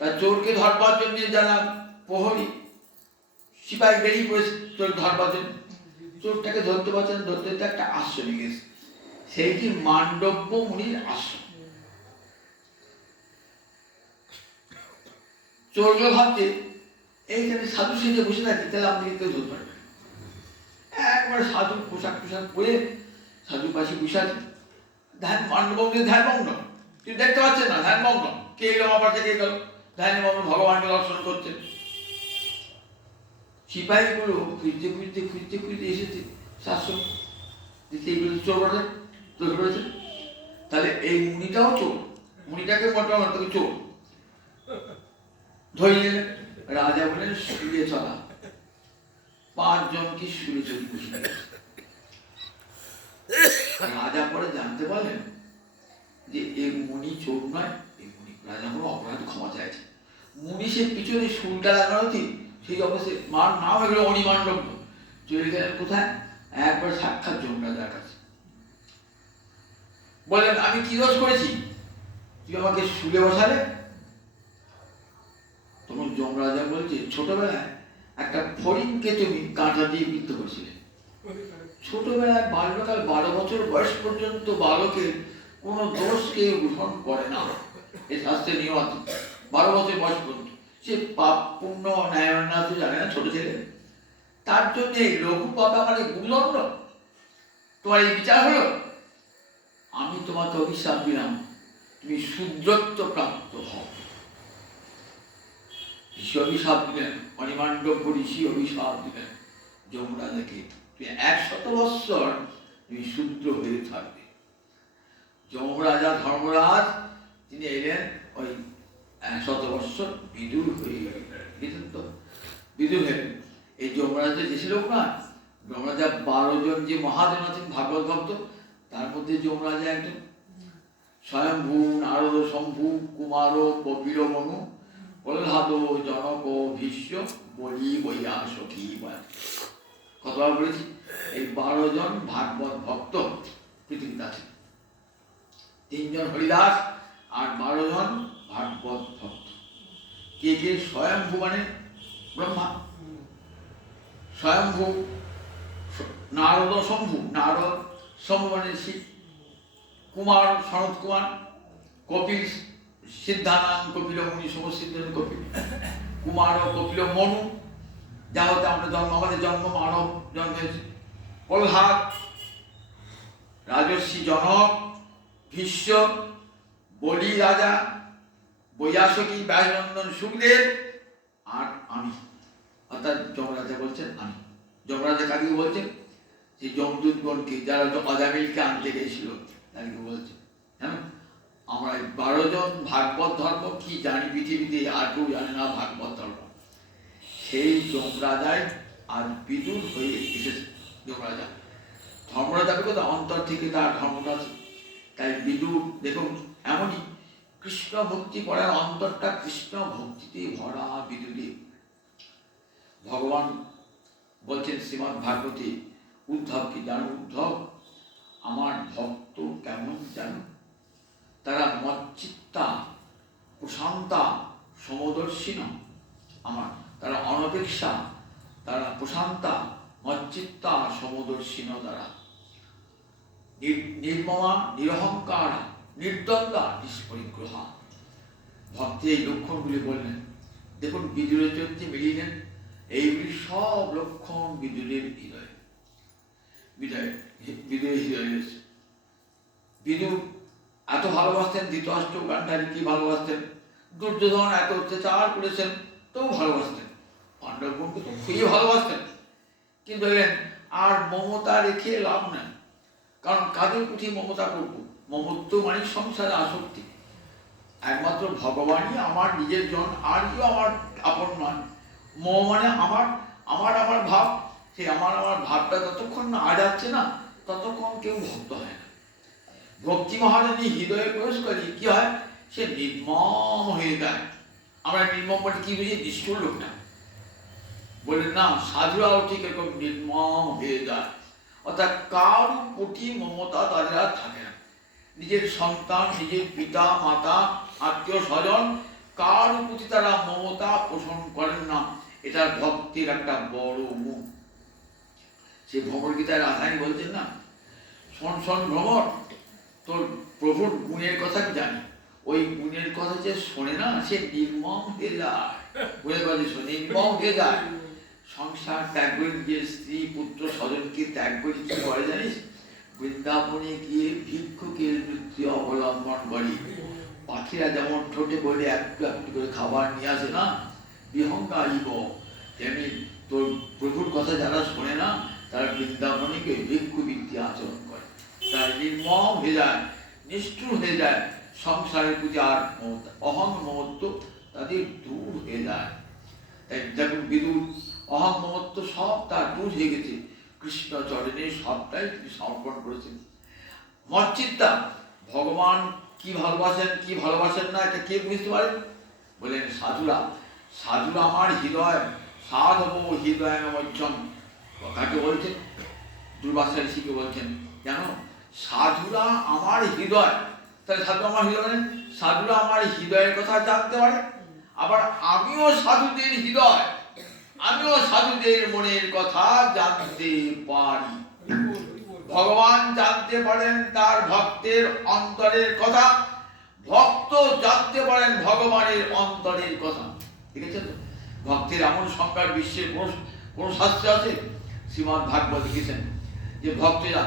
তার চোরকে ধরবার জন্য যারা প্রহরী সিপাহী বেরিয়ে পড়েছে চোর ধরবার জন্য, চোরটাকে ধরতে পারছেন, ধরতে একটা আশ্রমে গেছে, সেইটি মান্ডব্য মুনির আশ্রম। চোরগুলো ভাবছে এইখানে সাধু সেজে বসে থাকে, তাহলে আমাদেরকে কেউ ধরতে পারবে। একবারে সাধু পোশাক টোশাক পরে সাধু পাশে বসে আছে, ধ্যান মান্ডব্য ধ্যান মগ্ন। তুই দেখতে পাচ্ছেন না ধ্যান মগ্ন, কে এলো আমার থেকে গেল ধ্যান মগ্ন, ভগবানকে দর্শন করছেন। সিপাহীগুলো খুঁজতে খুঁজতে খুঁজতে খুঁজতে এসেছে শাসন, এইগুলো চোর বলে ধরে ফেলেছে। তাহলে এই মুনিটাও চোর, মুনিটাকে মোটামুটি চোর ধরে নিলেন। রাজা বলেন শুলে চলা, 5 জনকে শুলে চলি বসে। রাজা পরে জানতে পারলেন যে এই মুনি চোর নয়, এই মুনি রাজা কোনো অপরাধ ক্ষমা চাইছে। মুনি সে পিছনে শুলটা লাগানো ঠিক, সেই অবশ্যই মার নাম হয়ে গেল অনিমান্ডব্য। চলে গেলেন কোথায়? একবার সাক্ষাৎ যমরাজার কাছে। বলেন আমি কি দোষ করেছি তুই আমাকে শুলে বসালে? তখন যমরাজা বলছে ছোটবেলায় একটা ফড়িংকে তুমি কাঁটা দিয়ে বিদ্ধ করেছিলে। ছোটবেলায় বাল্যকাল 12 বছর বয়স পর্যন্ত বালকের কোনো দোষ কেউ গ্রহণ করে না, এই শাস্ত্রের নিয়ম আছে। 12 বছর বয়স পর্যন্ত সে পাপ পুণ্য ন্যায় অন্যায় তো জানে না, ছোট ছেলে। তার জন্য এই লঘু পাপ আমার গুণদণ্ড, তোমার এই বিচার হলো। আমি তোমাকে অভিশাপ দিলাম, তুমি শূদ্রত্ব প্রাপ্ত হও। ঋষি অভিশাপ দিলেন, অনিমান্ডব্য ঋষি অভিশাপ দিলেন যমরাজাকে, তুমি 100 বৎসর তুমি শূদ্র হয়ে থাকবে। যমরাজা ধর্মরাজ তিনি এলেন ওই 100 বৎসর বিদুর হয়ে গেলেন। তো বিদুর হলেন এই যমরাজা যে ছিল না, যমরাজা 12 জন যে মহাজন আছেন ভাগবত ভক্ত, তার মধ্যে যমরাজা একজন। স্বয়ম্ভু, নারদ, শম্ভু, কুমার, কপিল, মনু, প্রহ্লাদ, জনক, ভীষ্ম, বলি, বৈয়া, সখী, কতবার বলেছি? এই 12 জন ভাগবত ভক্ত পৃথিবীতে আছে। 3 জন হরিদাস আর 12 জন ভাগবত ভক্ত। কে কে? স্বয়ম্ভু মানে ব্রহ্মা, স্বয়ম্ভু, নারদ, শম্ভু, নারদ, শম্ভু মানে শিব, কুমার, সনত কুমার, কপিল, সিদ্ধানাম কপিল মুনি, সমসিদ্ধ কপিল, কুমার ও কপিল মনু, যা হতে আমরা জন্ম, আমাদের জন্ম মানব জন্ম হয়েছে। প্রহ্লাদ, রাজর্ষি জনক, ভীষ্ম, বলি রাজা, বৈয়াসকি, ব্যাসনন্দন, সুখদেব, আর আমি, অর্থাৎ যমরাজা বলছেন আমি। যমরাজা কাকে বলছেন? যে যমদূতগণকে, যারা অজামিলকে আনতে গেছিল তাদেরকে বলছে হ্যাঁ, আমরা 12 জন ভাগবত ধর্ম কি জানি পৃথিবীতে, আর কেউ জানে না ভাগবত ধর্ম। সেই যমরাজায় আজ বিদুর হয়ে এসেছে। যমরাজা, ধর্মরাজাকে তো অন্তর থেকে তার ধর্মটা আছে। তাই বিদুর দেখুন, এমনই কৃষ্ণ ভক্তি পড়ার অন্তরটা কৃষ্ণ ভক্তিতে ভরা বিদুরে। ভগবান বলছেন শ্রীমদ্ ভাগবতে উদ্ধবকে, জানো উদ্ধব, আমার ভক্ত কেমন জানো? তারা মচ্চিত্তা প্রশান্তা সমদর্শিন। আমার তারা অনপেক্ষা, তারা প্রশান্তা মচ্চিত্তা সমদর্শিন, তারা নির্মমা নিরহংকার নির্দ্বন্দ্বা নিষ্পরিগ্রহা। ভক্তি এই লক্ষণগুলি বললেন। দেখুন বিদুরের চরিত্রে মিলিয়ে নেন, এইগুলি সব লক্ষণ বিদুরের হৃদয়ে, বিদুরের হৃদয়ে রয়েছে। বিদুর এত ভালোবাসতেন ধৃতরাষ্ট্র গান্ধারী, কি ভালোবাসতেন। দুর্যোধন এত অত্যাচার করেছেন তবু ভালোবাসতেন। পাণ্ডবগণকে তো খুবই ভালোবাসতেন। কিন্তু দেখলেন আর মমতা রেখে লাভ নেই, কারণ কাদের প্রতি মমতা করবো? মমত্ব মানে সংসারে আসক্তি। একমাত্র ভগবানই আমার নিজের জন, আর কেউ আমার আপন নয়। মানে আমার আমার আমার ভাব, সেই আমার আমার ভাবটা যতক্ষণ না যাচ্ছে না, ততক্ষণ কেউ ভক্ত হয় না। ভক্তি মহারানী হৃদয়ে প্রবেশ করি কি হয়? সে নির্মম হয়ে যায়। আমরা নির্মম বলে কি বুঝি? নিষ্ঠুর লোক না, বলেন না, সাধুরাও ঠিক এরকম নির্মম হয়ে যায়। অর্থাৎ কারো প্রতি মমতা তাদের আর থাকে না। নিজের সন্তান, নিজের পিতা মাতা আত্মীয় স্বজন, কারো প্রতি তারা মমতা পোষণ করেন না। এটা ভক্তির একটা বড় মুখ। সে ভগবদ গীতায় রাধারানী বলছেন না, শোন শোন ভ্রমর, তোর প্রভুর গুণের কথা আমি জানি। ওই গুণের কথা যে শোনে না, সে নির্মম হয়ে যায়। বুঝতে পারছিস? নির্মম হয়ে যায়। সংসার ত্যাগ করে নিজের স্ত্রী পুত্র স্বজনকে ত্যাগ করে কি করে জানিস? বৃন্দাবনে গিয়ে ভিক্ষুকের নৃত্য অবলম্বন করি। পাখিরা যেমন ঠোঁটে করে একটু একটু করে খাবার নিয়ে আসে না, বিহঙ্গারিব, তেমনি তোর প্রভুর কথা যারা শোনে না, তারা বৃন্দাবনে গিয়ে ভিক্ষুবৃত্তি আচরণ করে। তারা নির্মম হয়ে যায়, নিষ্ঠুর হয়ে যায়। সংসারের প্রতি আর মমতা, অহং মমত্ব তাদের দূর হয়ে যায়। তাই দেখুন বিদুর অহং মমত্ব সব তার দূর হয়ে গেছে। কৃষ্ণ চরণে সবটাই তিনি সমর্পণ করেছেন। মচ্চিত্তা, ভগবান কি ভালোবাসেন কি ভালোবাসেন না এটা কে বুঝতে পারেন? বলেন সাধুরা। সাধুরা আমার হৃদয়, সাধব হৃদয় মজ্জম। কাকে বলছেন? দুর্বাসা ঋষিকে বলছেন। জানো, সাধুরা আমার হৃদয়। তাহলে সাধু আমার হৃদয় মানে সাধুরা আমার হৃদয়ের কথা জানতে পারে। আবার আমিও সাধুদের হৃদয়, আমিও সাধুদের মনের কথা জানতে পারি। ভগবান জানতে পারেন তার ভক্তের অন্তরের কথা, ভক্ত জানতে পারেন ভগবানের অন্তরের কথা। ঠিক আছে তো? ভক্তের এমন সংখ্যার বিশ্বের কোন শাস্ত্রে আছে? শ্রীমদ্ ভাগবত লিখেছেন যে ভক্তেরা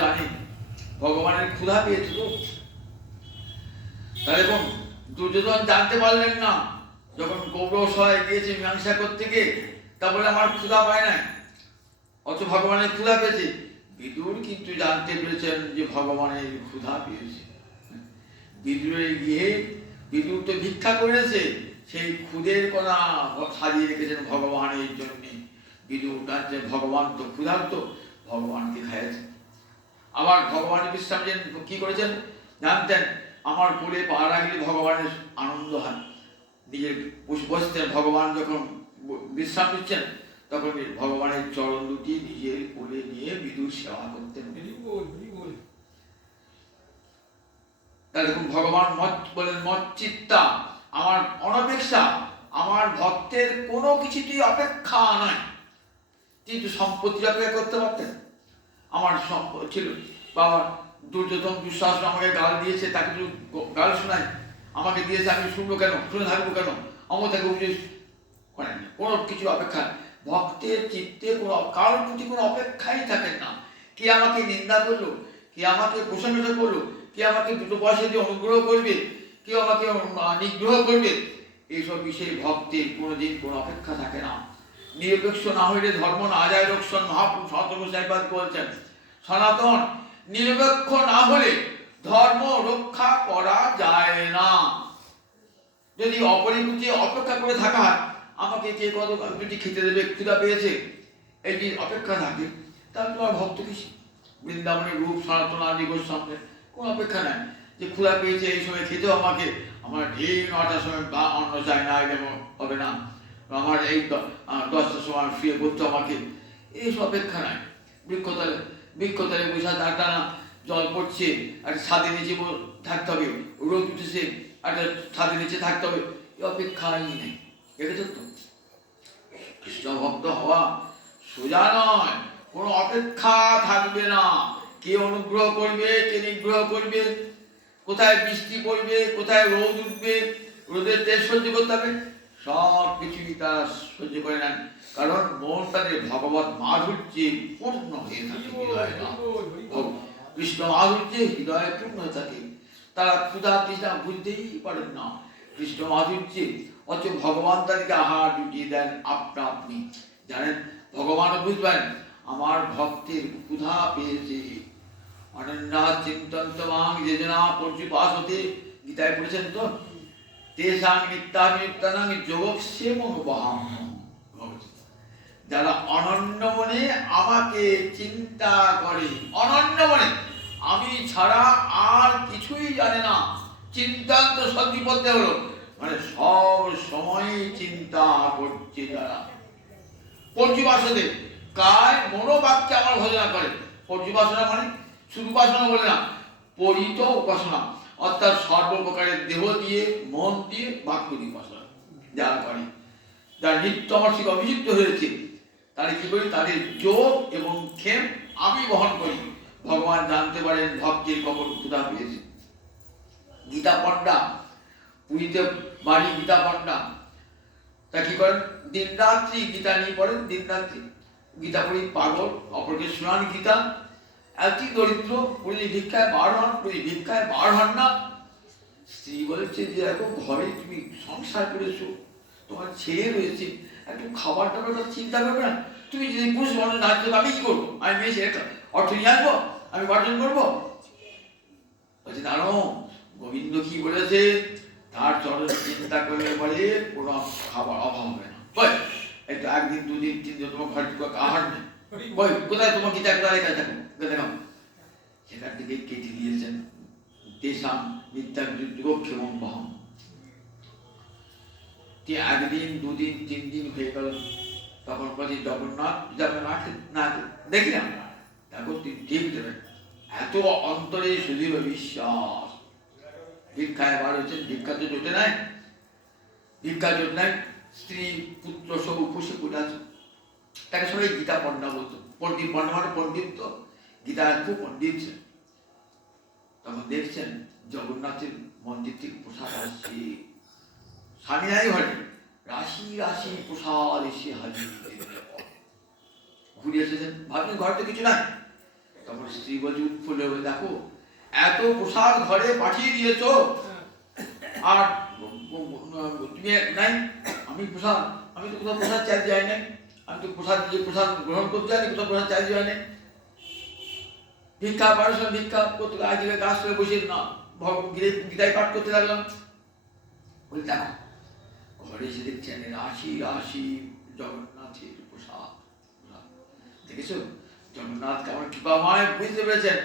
জানে ভগবানের ক্ষুধা পেয়েছে। তো তাহলে দেখুন দুর্যোধন জানতে পারলেন না, যখন কৌরব সভায় গিয়েছে মীমাংসা করতে গিয়ে, তা বলে আমার ক্ষুধা পায় নাই, অথচ ভগবানের ক্ষুধা পেয়েছে। বিদুর কিন্তু জানতে পেরেছেন যে ভগবানের ক্ষুধা পেয়েছে। বিদুরে গিয়ে বিদুর তো ভিক্ষা করেছে, সেই ক্ষুদের কথা সাজিয়ে রেখেছেন ভগবানের জন্য। বিদুর যে ভগবান তো ক্ষুধার্ত, ভগবানকে খাইয়েছেন। আবার ভগবানের বিশ্রাম কি করেছেন জানতেন? আমার কোলে পা রাখলে ভগবানের আনন্দ হয়। নিজের বসতেন, ভগবান যখন বিশ্রাম নিচ্ছেন তখন ভগবানের চরণ দুটি নিজের কোলে নিয়ে বিদুর সেবা করতেন। তাহলে ভগবান বলেন মচ্চিত্তা, আমার অনপেক্ষা, আমার ভক্তের কোনো কিছুতেই অপেক্ষা নাই। কিন্তু সম্পত্তি অপেক্ষা করতে পারতেন। আমার সম্পদ ছিল, বাবা দুর্যোধন দুঃশাসন আমাকে গাল দিয়েছে, তাকে তো গাল শোনায়, আমাকে দিয়েছে, আমি শুনবো কেন, শুনে থাকবো কেন? অমতাকে উপদেশ করেন না, কোনো কিছু অপেক্ষা। ভক্তের চিত্তে কোনো কারোর প্রতি কোনো অপেক্ষাই থাকে না। কে আমাকে নিন্দা করলো, কে আমাকে প্রশংসা করলো, কে আমাকে দুটো পয়সা দিয়ে অনুগ্রহ করবে, কে আমাকে নিগ্রহ করবে, এইসব বিষয়ে ভক্তের কোনোদিন কোনো অপেক্ষা থাকে না। নিরপেক্ষ না হইলে ধর্ম না যায় রক্ষণ। মহাপুরুষ সতর্ক সাহেবাদ বলছেন, সনাতন নিরপেক্ষ না হলে ধর্ম রক্ষা করা যায় না। যদি অপরিপুতি অপেক্ষা করে থাকা হয়, আমাকে কে কত দুটি খেতে দেবে, ক্ষুধা পেয়েছে, এই যে অপেক্ষা থাকে, তাহলে তোমার ভক্ত কি বৃন্দাবনের রূপ সনাতন আদি গোস্বামী কোনো অপেক্ষা নাই যে ক্ষুধা পেয়েছে এই সময় খেতেও আমাকে, আমার ঠিক 9টার সময় বা অন্ন চাই না যেমন হবে না, আমার এই 10টার সময় শুয়ে পড়তে আমাকে, এইসব অপেক্ষা নাই। বৃক্ষতলে বসে একটা জল পড়ছে, একটা ছাদের নিচে থাকতে হবে, রোদ উঠেছে একটা ছাদের নিচে থাকতে হবে, এই অপেক্ষাই নেই। দেখেছ তো, কৃষ্ণ ভক্ত হওয়া সোজা নয়, কোনো অপেক্ষা থাকবে না। কে অনুগ্রহ করবে, কে নিগ্রহ করবে, কোথায় বৃষ্টি পড়বে, কোথায় রোদ উঠবে, রোদের তেজ সহ্য করতে হবে, সব কিছুই তারা সহ্য করে নেন। কারণ মন তাদের ভগবত মাধুর্যে পূর্ণ হয়ে থাকে, হৃদয় না কৃষ্ণ মাধুর্যে হৃদয়ে পূর্ণ হয়ে থাকে। তারা ক্ষুধা তৃষ্ণা বুঝতেই পারেন না কৃষ্ণ মাধুর্যে, অথচ ভগবান তাদেরকে আহার জুটিয়ে দেন আপনা আপনি। জানেন, ভগবানও বুঝবেন আমার ভক্তের ক্ষুধা পেয়েছে। অনন্যা চিন্তন্তমাং যোজনা পর্যুপাসতে, গীতায় পড়েছেন তো, তেষাং নিত্যানিত্যানাং যোগক্ষেমং বহাম। যারা অনন্য মনে আমাকে চিন্তা করে, অনন্য মনে, আমি ছাড়া আর কিছুই জানে না, চিন্তান্ত সত্যি বলতে হলো, মানে সব সময় চিন্তা করছে যারা। পর্যুপাসতে কায় মনোবাক্যে আমার ভজনা করে। পর্যুপাসনা মানে শুধু উপাসনা বলে না, পরিত উপাসনা, অর্থাৎ সর্বপ্রকারের দেহ দিয়ে, মন দিয়ে, বাক্য দিয়ে উপাসনা যারা করে, যারা নিত্য আমার থেকে অভিযুক্ত হয়েছে, তাহলে কি করি, তাদের যোগ এবং ক্ষেম আমি বহন করি। ভগবান জানতে পারেন ভক্তের কখন ক্ষুধা পেয়েছে। গীতা পণ্ডা, পুরীতে বাড়ি গীতা পণ্ডা, তা কি করেন, দিন রাত্রি গীতা নিয়ে পড়েন, দিন রাত্রি গীতা পড়ি, পাগল, অপরকে শোনান গীতা। এতই দরিদ্র, পুরী ভিক্ষায় বার হন, পুরী ভিক্ষায় বার হন না। স্ত্রী বলেছে যে দেখো ঘরে তুমি সংসার করেছো, তোমার ছেলে রয়েছে, একটু খাবার টাবার চিন্তা করবে না? তুমি যদি পুরুষ মানুষ না থাকতো আমি কি করবো? আমি মেয়ে ছেলে অর্থ নিয়ে আসবো, আমি উপার্জন করবো? বলছে দাঁড়ো, গোবিন্দ কি বলেছে, তার চরণ চিন্তা করলে বলে কোনো খাবার অভাব হবে না। বল একটু একদিন দুদিন তিনদিন তোমার ঘরে আহার নেই, বল কোথায় তোমার গীতা কোথায় লেখা থাকো দেখাও। সেখান থেকে কেটে দিয়েছেন দেশাম বিদ্যার যোগক্ষেমং বহম। একদিন দুদিন তিন দিন হয়ে গেল, তখন বলছি জগন্নাথ যাবে না দেখলাম, দেখো তিনি ঠিক দেবেন। এত অন্তরে সুদৃঢ় বিশ্বাস। ভিক্ষায় বার হচ্ছেন, ভিক্ষা তো জোটে নাই, ভিক্ষা জোট নাই, স্ত্রী পুত্র সব উপসে পড়ে আছে। তাকে সবাই গীতা পণ্ডা বলতো, পণ্ডিত, পণ্ডা মানে পণ্ডিত, তো গীতা খুব পণ্ডিত। তখন দেখছেন জগন্নাথের মন্দির থেকে প্রসাদ আসছে, স্বামী নাই ঘরে, রাশি রাশি প্রসাদ এসে হাজির। ঘুরে এসেছেন, ভাবছেন ঘরে তো কিছু নাই। তখন স্ত্রী বলছে উৎফুল্ল হয়ে, দেখো এত প্রসাদ ঘরে পাঠিয়ে দিয়েছ, আর তুমি নাই, আমি প্রসাদ, আমি তো কোথাও প্রসাদ চাই যাই নাই, আমি তো প্রসাদ দিয়ে প্রসাদ গ্রহণ করতে যাইনি, কোথাও প্রসাদ চাই যাই নাই। ভিক্ষা পারসন ভিক্ষা করতে আজ গাছ করে বসে না গীতায় পাঠ করতে লাগলাম। বলি দেখো ঘরে এসে দেখছেন রাশি রাশি জগন্নাথের প্রসাদ। দেখেছো জগন্নাথ কেমন কৃপাময়, বুঝতে পেরেছেন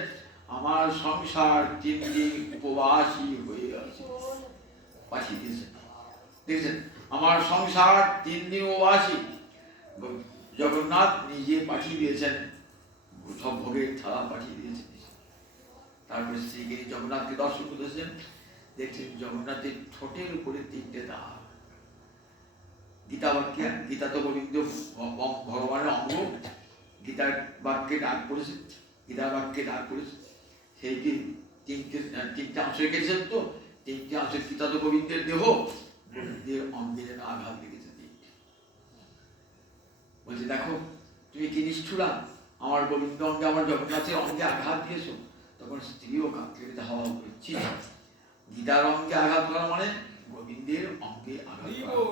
আমার সংসার 3 দিন উপবাসী হয়ে আছে, পাঠিয়ে দিয়েছেন। দেখেছেন আমার সংসার 3 দিন উপবাসী, জগন্নাথ নিজে পাঠিয়ে দিয়েছেন, সব ভোগের থালা পাঠিয়ে দিয়েছেন। তারপরে শ্রীগিরি জগন্নাথকে দর্শন করেছেন, দেখছেন জগন্নাথের ঠোঁটের উপরে 3টে দাগ। গীতা বাক্যে, গীতা তো গোবিন্দ ভগবানের অঙ্গ, গীতার বাক্যে ডাক পড়েছে, গীতার বাক্যে ডাক পড়েছে, সেইটি 3টে অংশ কেটেছেন। তো 3টে অংশ, গীতা তো গোবিন্দের দেহ, গোবিন্দের অঙ্গের আঘাত লেগেছে 3টে। বলছে দেখো তুমি কি নিষ্ঠুরা, আমার গোবিন্দ অঙ্গে, আমার জগন্নাথের অঙ্গে আঘাত দিয়েছ। তখন স্ত্রীও কাঁদতে হাওয়া করছি, গীতার অঙ্গে আঘাত করা মানে গোবিন্দের অঙ্গে আঘাত করা।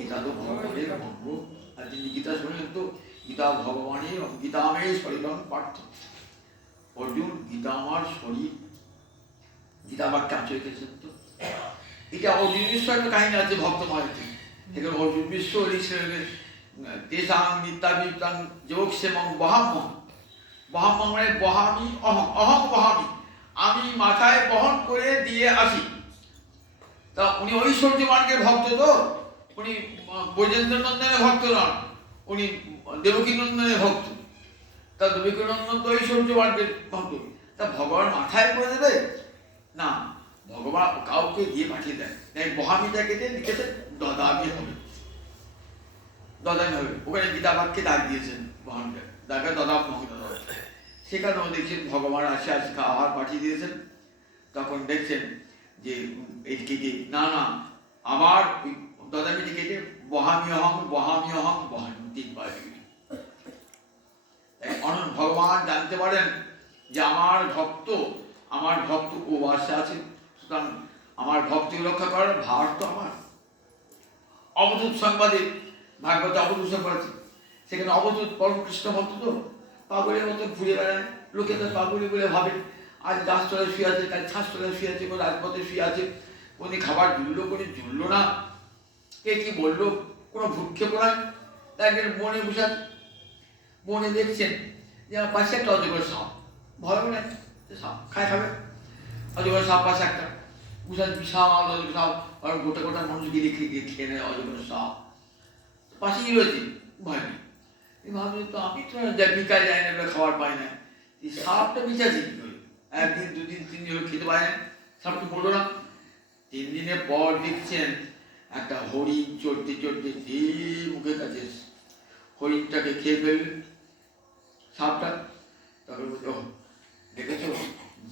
গীতা তো ভগবানের অঙ্গ, আর যিনি গীতা শুনলেন তো গীতা ভগবানের, গীতা আমি শরীরং পার্থ। অর্জুন গীতা আমার শরীর, গীতা বাক্যে আচরিত তো এটা অর্জুন বিশ্ব একটা কাহিনী আছে ভক্ত মহারতী। এখানে অর্জুন বিশ্ব লিখছিলেন তেষাং নিত্যাবিত্তাং যোগসেমং বহাম্যহং। বহাম্যহং মানে বহামি, অহং, অহং বহামি, আমি মাথায় বহন করে দিয়ে আসি। তা উনি ঐশ্বর্য মার্গের ভক্ত তো, উনি বৈজেন্দ্র নন্দনের ভক্ত নন, উনি দেবকী নন্দনের ভক্ত। তা দেবকী নন্দন তো ঐশ্বর্য মার্গের ভক্ত, তা ভগবান মাথায় করে দেবে না, ভগবান কাউকে দিয়ে পাঠিয়ে দেয়। তাই বহামিটা কেটে লিখেছে দদামি হবে, দদামি হবে। ওখানে গীতা বাক্যে দাগ দিয়েছেন বহামিটা, দাগে দদাম মহোদয়। সেখানেও দেখছেন ভগবান আসে আজকে আহার পাঠিয়ে দিয়েছেন। তখন দেখছেন যে এই কেটে না না আবার দদামিটি কেটে বহামি অহং, বহামি অহং, বহামি, তিনবার। অনন্ত ভগবান জানতে পারেন যে আমার ভক্ত উপবাসে আছে, সুতরাং আমার ভক্তি রক্ষা করার ভার তো আমার। অবধূত সংবাদে ভাগবত অবধূত সংবাদ আছে, সেখানে অবধূত পরম কৃষ্ণ ভক্ত তো পাগলের মতো ঘুরে বেড়ায়, লোকে তো পাগলি বলে ভাবে। আজ গাছতলায় শুয়ে আছে, কাল ছাঁচতলায় শুয়ে আছে, রাজপথে শুয়ে আছে, উনি খাবার জুড়লো করে জুড়লো না, কে কি বললো কোনো ভূক্ষেপ নয়, তাই মনে বসে আছে। মনে দেখছেন যে আমার পাশে একটা অজগর সাপ, ভয় নেই, সাপ খাবে, অজগর সাপ পাশে একটা বিশাল অজগর সাপ, আর গোটা গোটা মানুষ গিয়ে খেয়ে নেয় অজগর সাপ, পাশেই রয়েছে, ভয় নেই। ভাবছি তো আমি তো বিকাল যাই না, খাবার পাই না, এই সাপটা বিচারছি কি করে? একদিন, দুদিন, 3 দিন খেতে পায় না, সাপটা বললো না। 3 দিনের পর দেখছেন একটা হরিণ চড়তে চড়তে মুখের কাছে হরিণটাকে খেয়ে ফেলবে সাপটা। তখন বলছো দেখেছ,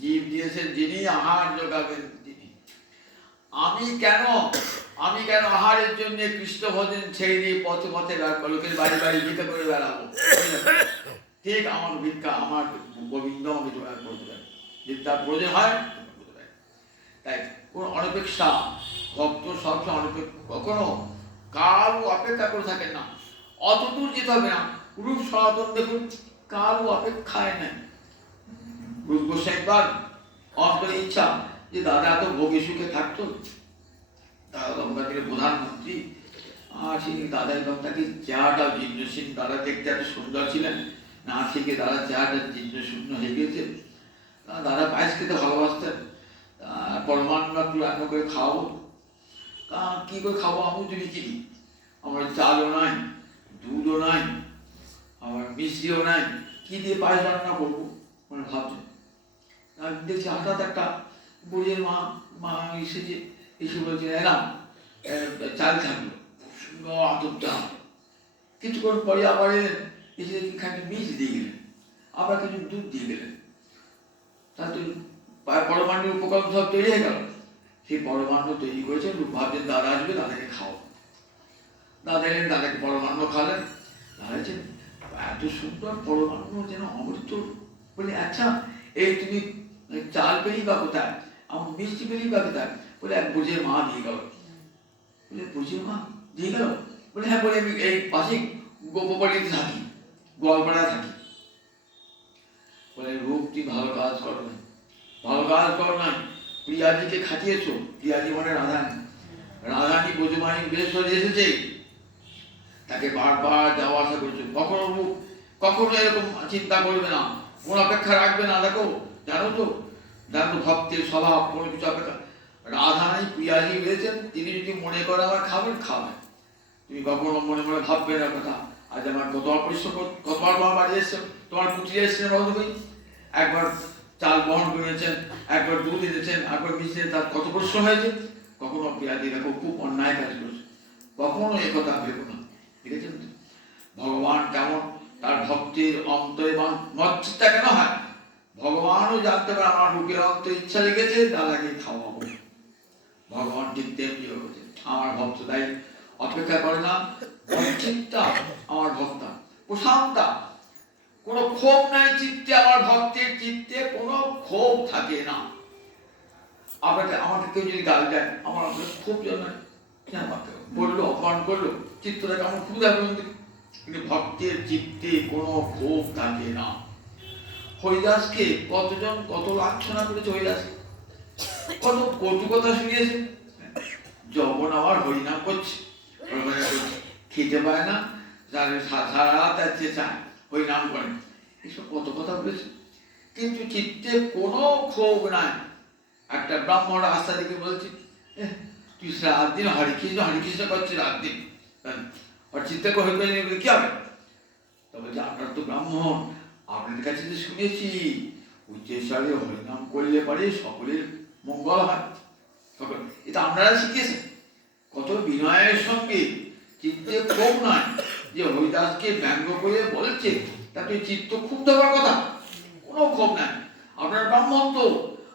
জীব দিয়েছেন যিনি, আহার যোগাবেন তিনি। আমি কেন আহারের জন্য কৃষ্ণ ভজন ছেড়ে দিয়ে পথে পথে লোকের বাড়ি বাড়ি ভিক্ষা করে বেড়াবো? ঠিক আমার ভিক্ষা আমার গোবিন্দ আমাকে জোগাড় করতে পারে, যদি তার প্রয়োজন হয়। তাই কোনো অনপেক্ষা ভক্ত সবসময় অনপেক্ষা, কখনো কারও অপেক্ষা করে থাকেন না। অত দূর যেতে হবে না। রূপ সনাতন দেখুন, কারও অপেক্ষায় নেই। রূপ গোস্বাইবার অন্তরে ইচ্ছা যে দাদা এত ভোগে সুখে থাকতো, দাদা দম্পতির প্রধানমন্ত্রী, আর সেই দাদা এবং তাকে চেহারাটা জীর্ণশীল, দাদা দেখতে এত সুন্দর ছিলেন, না থেকে দাদা চেহারাটা জীর্ণশূন্য হয়ে গিয়েছে। দাদা পায়েস খেতে ভালোবাসতেন, পরমান্ন একটু রান্না করে খাওয়াবো, কী করে খাবো, আমি যদি কিনি, আমার চালও নাই, দুধও নাই, আমার মিষ্টিও নাই, কী দিয়ে পায়েস রান্না করবো মানে ভাবছেন। দেখছি হঠাৎ একটা বুড়ির মা এসে বলছে এলাম, চাল থাকলো, সুন্দর আতপটা। কিছুক্ষণ পরে আবার এলেন, এসে দেখি খানিক মিষ্টি দিয়ে গেলেন, আবার কিছু দুধ দিয়ে গেলেন। তাতে পরমাণুর উপকরণ সব তৈরি হয়ে গেল। সেই পরমাণু তৈরি করেছেন, ভাবছেন দাদা আসবে, দাদাকে খাও। দাদা এলেন, দাদাকে পরমাণু খাওয়ালেন। দাদা এত সুন্দর পরমাণু যেন অমৃত। বলে আচ্ছা এই তুমি চাল পেলি বা কোথায়, আমার মিষ্টি পেলি বা কোথায়? বলে এক বুঝিয়ে মা দিয়ে গেল। বলে বুঝিয়ে মা দিয়ে গেল? বলে হ্যাঁ, বলে আমি এই পাশে গোপবাড়িতে থাকি, গোয়ালপাড়ায় থাকি। বলে রূপ তুই ভালো কাজ করো না, ভালো কাজ করো না, প্রিয়াজিকে খাটিয়েছো। প্রিয়াজি মানে রাধানী, রাধানী বোঝমানি বেশ হয়ে এসেছে, তাকে বারবার যাওয়া আসা করছো, কখনো এরকম চিন্তা করবে না, কোন অপেক্ষা রাখবে না। দেখো জানো তো ভক্তের স্বভাব, কোনো কিছু অপেক্ষা। রাধারানী প্রিয়াজি হয়েছেন, তিনি যদি মনে করে আমার খাবেন, তুমি কখনো মনে মনে ভাববে না কথা, আজ আমার কতবার পরিশ্রম, কতবার তোমার বাড়ি এসছেন, তোমার পুত্রী এসছেন বন্ধুভাই, একবার চাল বহন করেছেন, একবার দুধ এনেছেন, একবার মিশিয়ে, তার কত পরিশ্রম হয়েছে। কখনো প্রিয়াজি দেখো খুব অন্যায় কাজ করছে, কখনো এ কথা ভেবো না। দেখেছেন ভগবান কেমন, তার ভক্তির অন্তরে মজ্জিদটা কেন হয়, ভগবানও জানতে পারে আমার রূপের অন্তর ইচ্ছা লেগেছে, দাদাকে খাওয়াবো। ভগবান ঠিক তেমনি হয়েছে, আমার ভক্ত তাই অপেক্ষা করে না। চিন্তা আমার ভক্তা প্রশান্তা, কোনো ক্ষোভ নাই চিত্তে, আমার ভক্তের চিত্তে কোনো ক্ষোভ থাকে না। আমাকে কেউ যদি গাল দেয়, আমার ক্ষোভ জন্মায়, বললো অপমান করলো, চিত্তটাকে আমার খুব আনন্দ, কিন্তু ভক্তের চিত্তে কোনো ক্ষোভ থাকে না। হরিদাসকে কতজন কত লাঞ্ছনা করেছে, হরিদাসকে কত কটু কথা শুনিয়েছে। যখন আবার হরিনাম করছে, খেতে পায় না, সারা রাত আছে চায় হরিনাম করেন, এসব কত কথা বলেছে। কিন্তু চিত্তে কোনো ক্ষোভ নাই। একটা ব্রাহ্মণ রাস্তা দিকে বলছে, তুই রাত দিন হরিকৃষ্ণ করছে রাত দিন, আর চিত্তে কি হবে? তা বলছে, আপনার তো ব্রাহ্মণ, আপনার কাছে তো শুনেছি উচ্চেশ্বরে হরিনাম করলে পারে সকলের মঙ্গল হয়। এটা আপনারা শিখেছেন। কত বিনয়ের সঙ্গে, চিত্তে ক্ষোভ নয় যে হরিদাসকে ব্যঙ্গ করে বলছে, তাতে চিত্ত ক্ষুব্ধ হওয়ার কথা, কোনো ক্ষোভ নাই। আপনার ব্রাহ্মণ তো,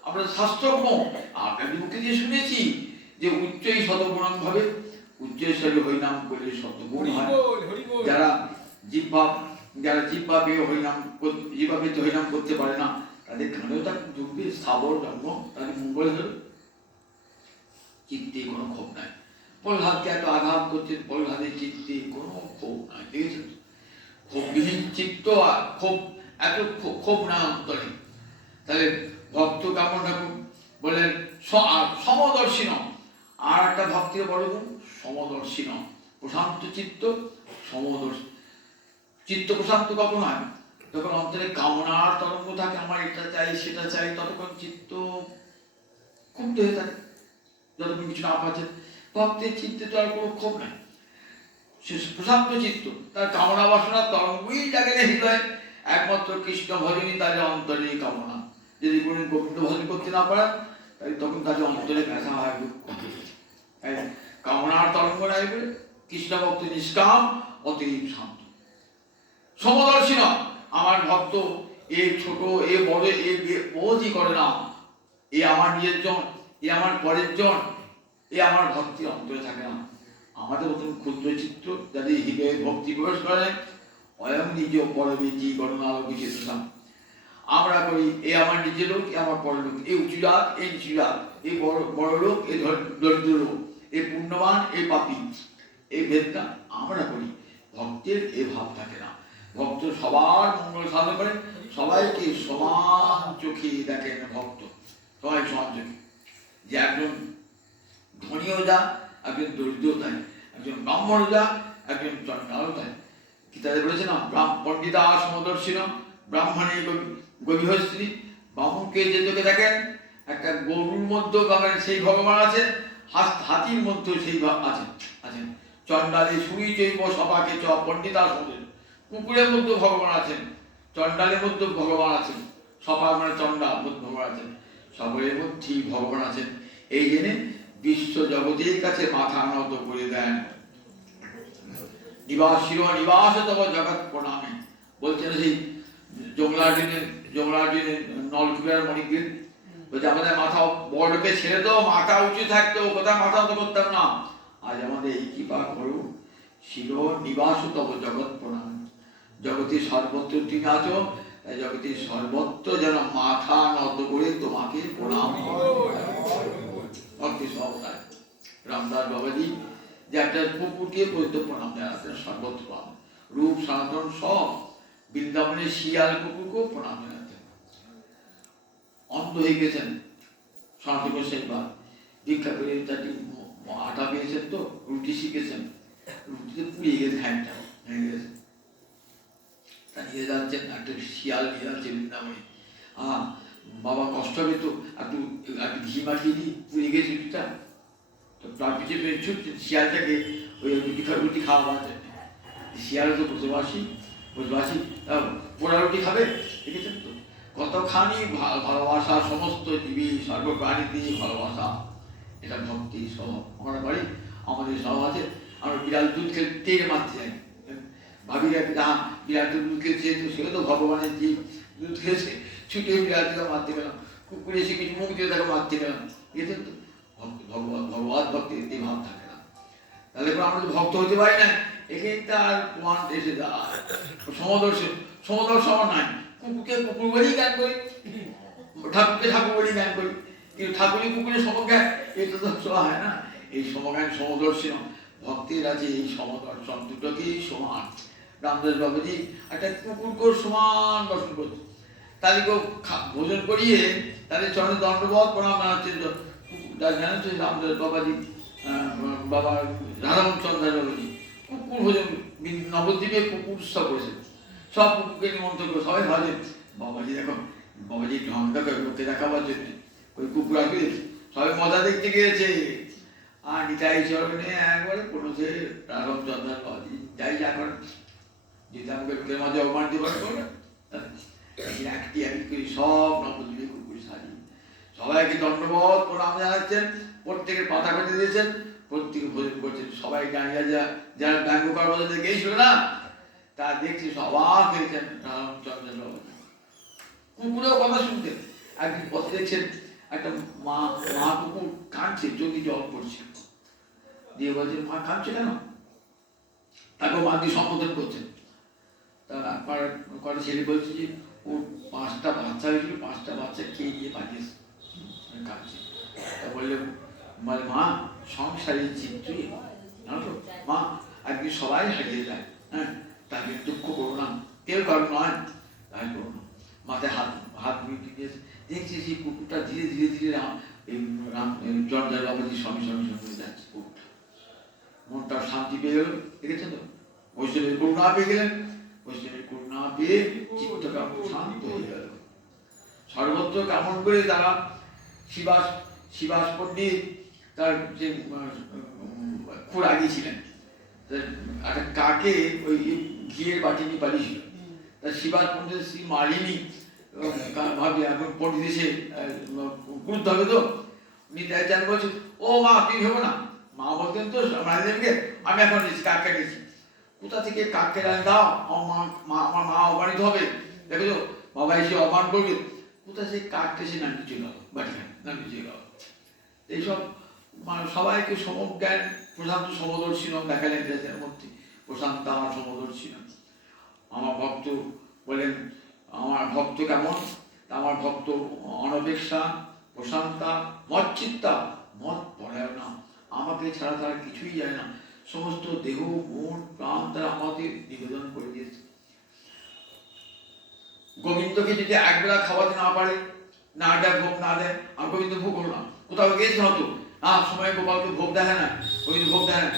আপনার শাস্ত্রজ্ঞ, আপনাদের মুখে দিয়ে শুনেছি যে উচ্চই শতগুণ ভাবে উচ্চেশ্বরে হরিনাম করলে শতগুণ হয়। যারা জিহ্বা পেয়ে হরিনাম করতে পারে না, তাদের কানেও তা ঢুকবে, স্থাবর জন্ম, তাদের মঙ্গল হবে। চিত্তে কোনো ক্ষোভ নাই। প্রহ্লাদকে এত আঘাত করছে, প্রহ্লাদের চিত্তে কোনো ক্ষোভ নাই। দেখেছেন, ক্ষোভবিহীন চিত্ত, আর ক্ষোভ এত ক্ষোভ না অন্তরে। তাহলে ভক্ত কামন ঠাকুর বললেন সমদর্শী ন। আর একটা ভক্তির বড় গুণ সমদর্শী ন, প্রশান্ত চিত্ত, সমদর্শী চিত্ত। প্রশান্ত কখন হয়? যখন অন্তরে কামনার তরঙ্গ থাকে, আমার এটা চাই সেটা চাই, ততক্ষণ চিত্ত ক্ষুব্ধ হয়ে থাকে, যতক্ষণ কিছু না পাচ্ছে। ভক্তের চিত্তে তো আর কোনো ক্ষোভ নাই, সে প্রশান্ত চিত্ত, তার কামনা বাসনার তরঙ্গই জাগে হৃদয়। একমাত্র কৃষ্ণ ভজনই তাদের অন্তরে কামনা। যদি কোনো গোবিন্দ ভজন করতে না পারে, তাই তখন তাদের অন্তরে ব্যথা হয়, কামনার তরঙ্গ নাই বলে। কৃষ্ণ ভক্ত নিষ্কাম, অতএব শান্ত, সমদর্শী না। আমার ভক্ত এ ছোট এ বড় এ বোধই করে না, এ আমার নিজের জন, এ আমার পরের জন, এ আমার ভক্তির অন্তরে থাকে না। আমাদের মতন ক্ষুদ্র চিত্র যাদের হৃদয়ে ভক্তি প্রবেশ করে, অয়ং নিজ পরবেজি গণনালোকে চেতনা। আমরা করি এ আমার নিজের লোক, এ আমার পরের লোক, এ উঁচু জাত, এ নিচু জাত, এ বড় লোক, এ দরিদ্র লোক, এ পুণ্যবান, এ পাপী, এই ভেদটা আমরা করি। ভক্তের এ ভাব থাকে না। ভক্ত সবার মঙ্গল সাধন করে, সবাইকে সমান চোখে দেখেন ভক্ত, সবাই সমান চোখে। যে একজন ধনীও যা, একজন দরিদ্র তাই, একজন ব্রাহ্মণ যা, একজন চণ্ডালও তাই। কি তাদের বলেছে না, পণ্ডিতা সমদর্শী না, ব্রাহ্মণে গভীরশ্রী। ব্রাহ্মণকে যে চোখে দেখেন, একটা গরুর মধ্যে পাবেন সেই ভগবান আছেন, হাতির মধ্যে সেই আছেন। চণ্ডালে সুরি জৈব সভাকে চ পণ্ডিতা সমদর্শী। কুকুরের মধ্যে ভগবান আছেন, চণ্ডালের মধ্যে ভগবান আছেন, সভা মানে চণ্ডাল মধ্যে ভগবান আছেন, সকলের মধ্যেই ভগবান আছেন। এই জেনে বিশ্ব জগতের কাছে মাথা নত করে দেন। নিবাস তব জগৎ প্রণামে বলছেন সেই জংলার্জুনের নলকুবের মণিকে বলছে, আমাদের মাথা বড়কে ছেড়ে তো মাথা উঁচু থাকতো, কোথায় মাথা তো করতাম না। আজ আমাদের এই কৃপা করো, শির নিবাস তব জগৎ প্রণাম। জগতের সর্বত্র তুমি আছো, তাই জগতের সর্বত্র যেন মাথা নত করে তোমাকে প্রণাম ভক্তি সহকার। রামদাস বাবাজি যে একটা কুকুরকে পর্যন্ত প্রণাম জানাতেন, সর্বত্র রূপ সনাতন সব, বৃন্দাবনের শিয়াল কুকুরকেও প্রণাম জানাতেন। অন্ধ হয়ে গেছেন সনাতন শেখবার, ভিক্ষা করে চারটি আটা পেয়েছেন, তো রুটি শিখেছেন, রুটিতে পুড়িয়ে গেছে, হ্যান্ডটা ভেঙে গেছে। তা নিয়ে যাচ্ছেন, একটা শিয়াল নিয়ে যাচ্ছে বৃন্দাবনে। বাবা কষ্ট হবে তো, একটু ঘি মাখিয়ে দিই, পুড়ে গেছে রুটিটা। তো তার পিছিয়ে ছুটছেন শিয়ালটাকে ওই রুটি খাওয়াবার জন্য। শিয়াল তো বসবাসী পোড়া রুটি খাবে, দেখেছেন তো কতখানি ভালোবাসা, সমস্ত জীবী সর্বপ্রাণীতে ভালোবাসা, এটা ভক্তি স্বভাব। আমরা বাড়ি আমাদের স্বভাব আছে, আমরা বিড়াল দুধ খেতে মারতে যাই, ভাবিরা না বিড়াল দুধ খেয়েছে, তো সেও তো ভগবানের জীব, দুধ খেয়েছে, ছুটে বিড়ালকে মারতে গেলাম, কুকুরে এসে কিছু মুখ দিয়ে তাকে মারতে গেলাম, দেখেছেন তো ভগবত ভক্তি এই ভাব থাকে না। তাহলে আমরা তো ভক্ত হতে পারি না। এখানটা আর প্রমাণ এসে যায়, সমদর্শন নাই। কুকুরকে কুকুর বলেই জ্ঞান করি, ঠাকুরকে ঠাকুর বলেই জ্ঞান করি, কিন্তু ঠাকুরই কুকুরের সমজ্ঞান, এটা তো চলা হয় না। এই সমজ্ঞান সমদর্শন ভক্তের আছে, এই সমদর্শন দুটোকেই সমান। রামদাস বাবাজি একটা কুকুরকে সমান দর্শন করছে, তাদেরকেও ভোজন করিয়ে তাদের চরণে দণ্ডবোধ প্রণাম জানাচ্ছেন। জানাচ্ছেন রামদাস বাবাজি, বাবা রাধামচন্দ্র বাবাজি কুকুর ভোজন নবদ্বীপে কুকুর উৎসব করেছেন। সব কুকুরকে নিমন্ত্রণ করে সবাই ভাবেন বাবাজি দেখো, বাবাজি ঢঙ্গা করে লোককে দেখাবার জন্য ওই কুকুর আসবে, সবাই মজা দেখতে গিয়েছে। আর নিতাই চরণে একবারে পৌঁছে রাধামচন্দ্র বাবাজি যাই যা করেন, যেটা আমাকে লোকের মাঝে অপমান দিবার করে একটি একটি করে সব নবদ্বীপে কুকুর সাজিয়ে সবাইকে দণ্ডবোধ প্রণাম জানাচ্ছেন। প্রত্যেকের পাতা কেটে দিয়েছেন, প্রত্যেকে ভোজন করছেন। সবাই জানিয়ে যারা ব্যঙ্গ কর্মচারী গিয়েছিল না, তা দেখছি সবাই হয়েছেন রামচন্দ্র বাবাজি। কুকুরেও কথা শুনতেন। একদিন পথে দেখছেন একটা মা কুকুর কাঁদছে, চোখে জল পড়ছে, দিয়ে বলছেন মা কাঁদছে কেন? তাকে মা দিয়ে সম্বোধন করছেন। তা কটা ছেলে বলছে যে ওর 5টা বাচ্চা হয়েছিল, 5টা বাচ্চা খেয়ে গিয়ে পাঠিয়েছে, কাঁদছে। তা বললে মা সংসারের চিত্রই জানো তো মা, একদিন সবাই হারিয়ে যায়, হ্যাঁ, তাকে দুঃখ করো না, কেউ কারণ নয়, তাই করো না। মাথায় হাত দিয়ে দেখছি সেই কুকুরটা ধীরে ধীরে ধীরে জর্দার বাবাজির সঙ্গে সঙ্গে সঙ্গে যাচ্ছে। কুকুরটা মনটা শান্তি পেয়ে গেল, দেখেছেন তো, বৈষ্ণবের করুণা পেয়ে গেলেন, বৈষ্ণবের করুণা পেয়ে চিত্তটা শান্ত হয়ে গেল। সর্বত্র কেমন করে তারা শিবাস পণ্ডিত তার যে খুব আগিয়েছিলেন, একটা কাকে ওই ঘিয়ের বাটি নিয়ে পালিয়েছিল। তা শিবাস পণ্ডিত শ্রী মালিনী ভাবি এখন পণ্ডিত এসে গুরুত্ব হবে তো, নিতাই চান বলছে ও মা তুই ভেবো না। মা বলতেন তো মালিনীকে আমি এখন নিচ্ছি কাক কেটেছি, কোথা থেকে কাক কেটে দাও, আমার মা অপমানিত হবে, দেখেছো বাবা এসে অপমান করবে, কোথা থেকে কাক কেসে নামিয়ে চলে গেল, বাটিখানে নামিয়ে চলে গেল। এইসব সবাইকে সমজ্ঞান প্রশান্ত সমদর্শী দেখালেন দেশের মধ্যে। প্রশান্ত আমার সমদর্শী না। আমার ভক্ত বলেন আমার ভক্ত কেমন? আমার ভক্ত অনপেক্ষা, প্রশান্তা, মচ্চিত্তা, মত পড়ায় না, আমাকে ছাড়া তারা কিছুই যায় না, সমস্ত দেহ মন প্রাণ তারা আমাকে নিবেদন করে দিয়েছে। গোবিন্দকে যদি একবেলা খাওয়াতে না পারে, না দেয়, ভোগ না দেয়, আর গোবিন্দ ভোগ হলো না, কোথাও গিয়েছে হতো সময় গোপালকে ভোগ দেখে না, গোবিন্দ ভোগ দেখে না।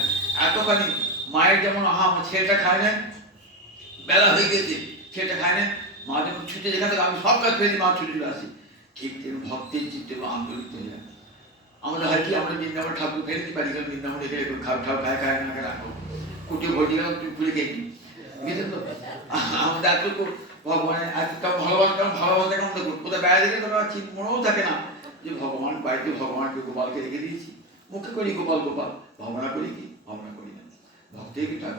এতখানি মায়ের যেমন ছেলেটা খায় না, বেলা হয়ে গেছে ছেলেটা খায় না, মা যখন ছুটে যেখান থেকে আমি সব কাজ ফেলি, মা ছুটে চলে আসি, ঠিক তেমন ভক্তের চিত্তে আন্দোলিত হয়ে যায়। আমাদের হয় কি, আমরা বৃন্দাবন ঠাকুর ফেলে দিতে পারি, কারণ বৃন্দাবন রেখে খায় না রাখো, কুটে ভর্তি গেলাম তুই পুড়ে খেয়ে নিই, বুঝলেন তো। আমাদের এত ভগবানের এতটা ভালোবাসা, কেমন দেখো, কোথায় বেড়া দেখে তোমরা মনেও থাকে না যে ভগবান বাড়িতে ভগবানকে গোপালকে রেখে দিয়েছি, মুখে করি গোপাল গোপাল, ভাবনা করি কি ভাবনা করি না।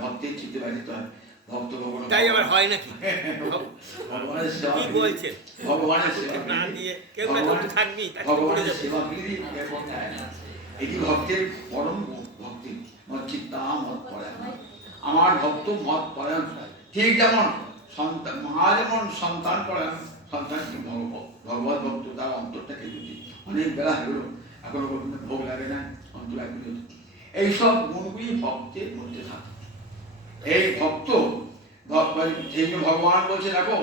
ভক্তের চিত্তে বাড়িতে হয়, ভক্ত ভগবান তাই আবার হয় নাকি? ভগবানের সেবা, ভগবানের সেবা না দিয়ে কেউ না কেউ থাকবি, ভগবানের সেবা এটি ভক্তের পরম ভক্তি। মচ্চিত্তা মত পরায়ণ, আমার ভক্ত মত পরায়ণ। ঠিক যেমন সন্তান মা যেমন সন্তান পরায়ণ, সন্তান ভগবত ভক্ত, তার অন্তরটাকে যদি অনেক বেলা হলো এখনো পর্যন্ত ভোগ লাগে না, অন্তর একদিন এইসব গুণগুলি ভক্তের মধ্যে থাকে। এই ভক্ত ভগবান বলছে দেখো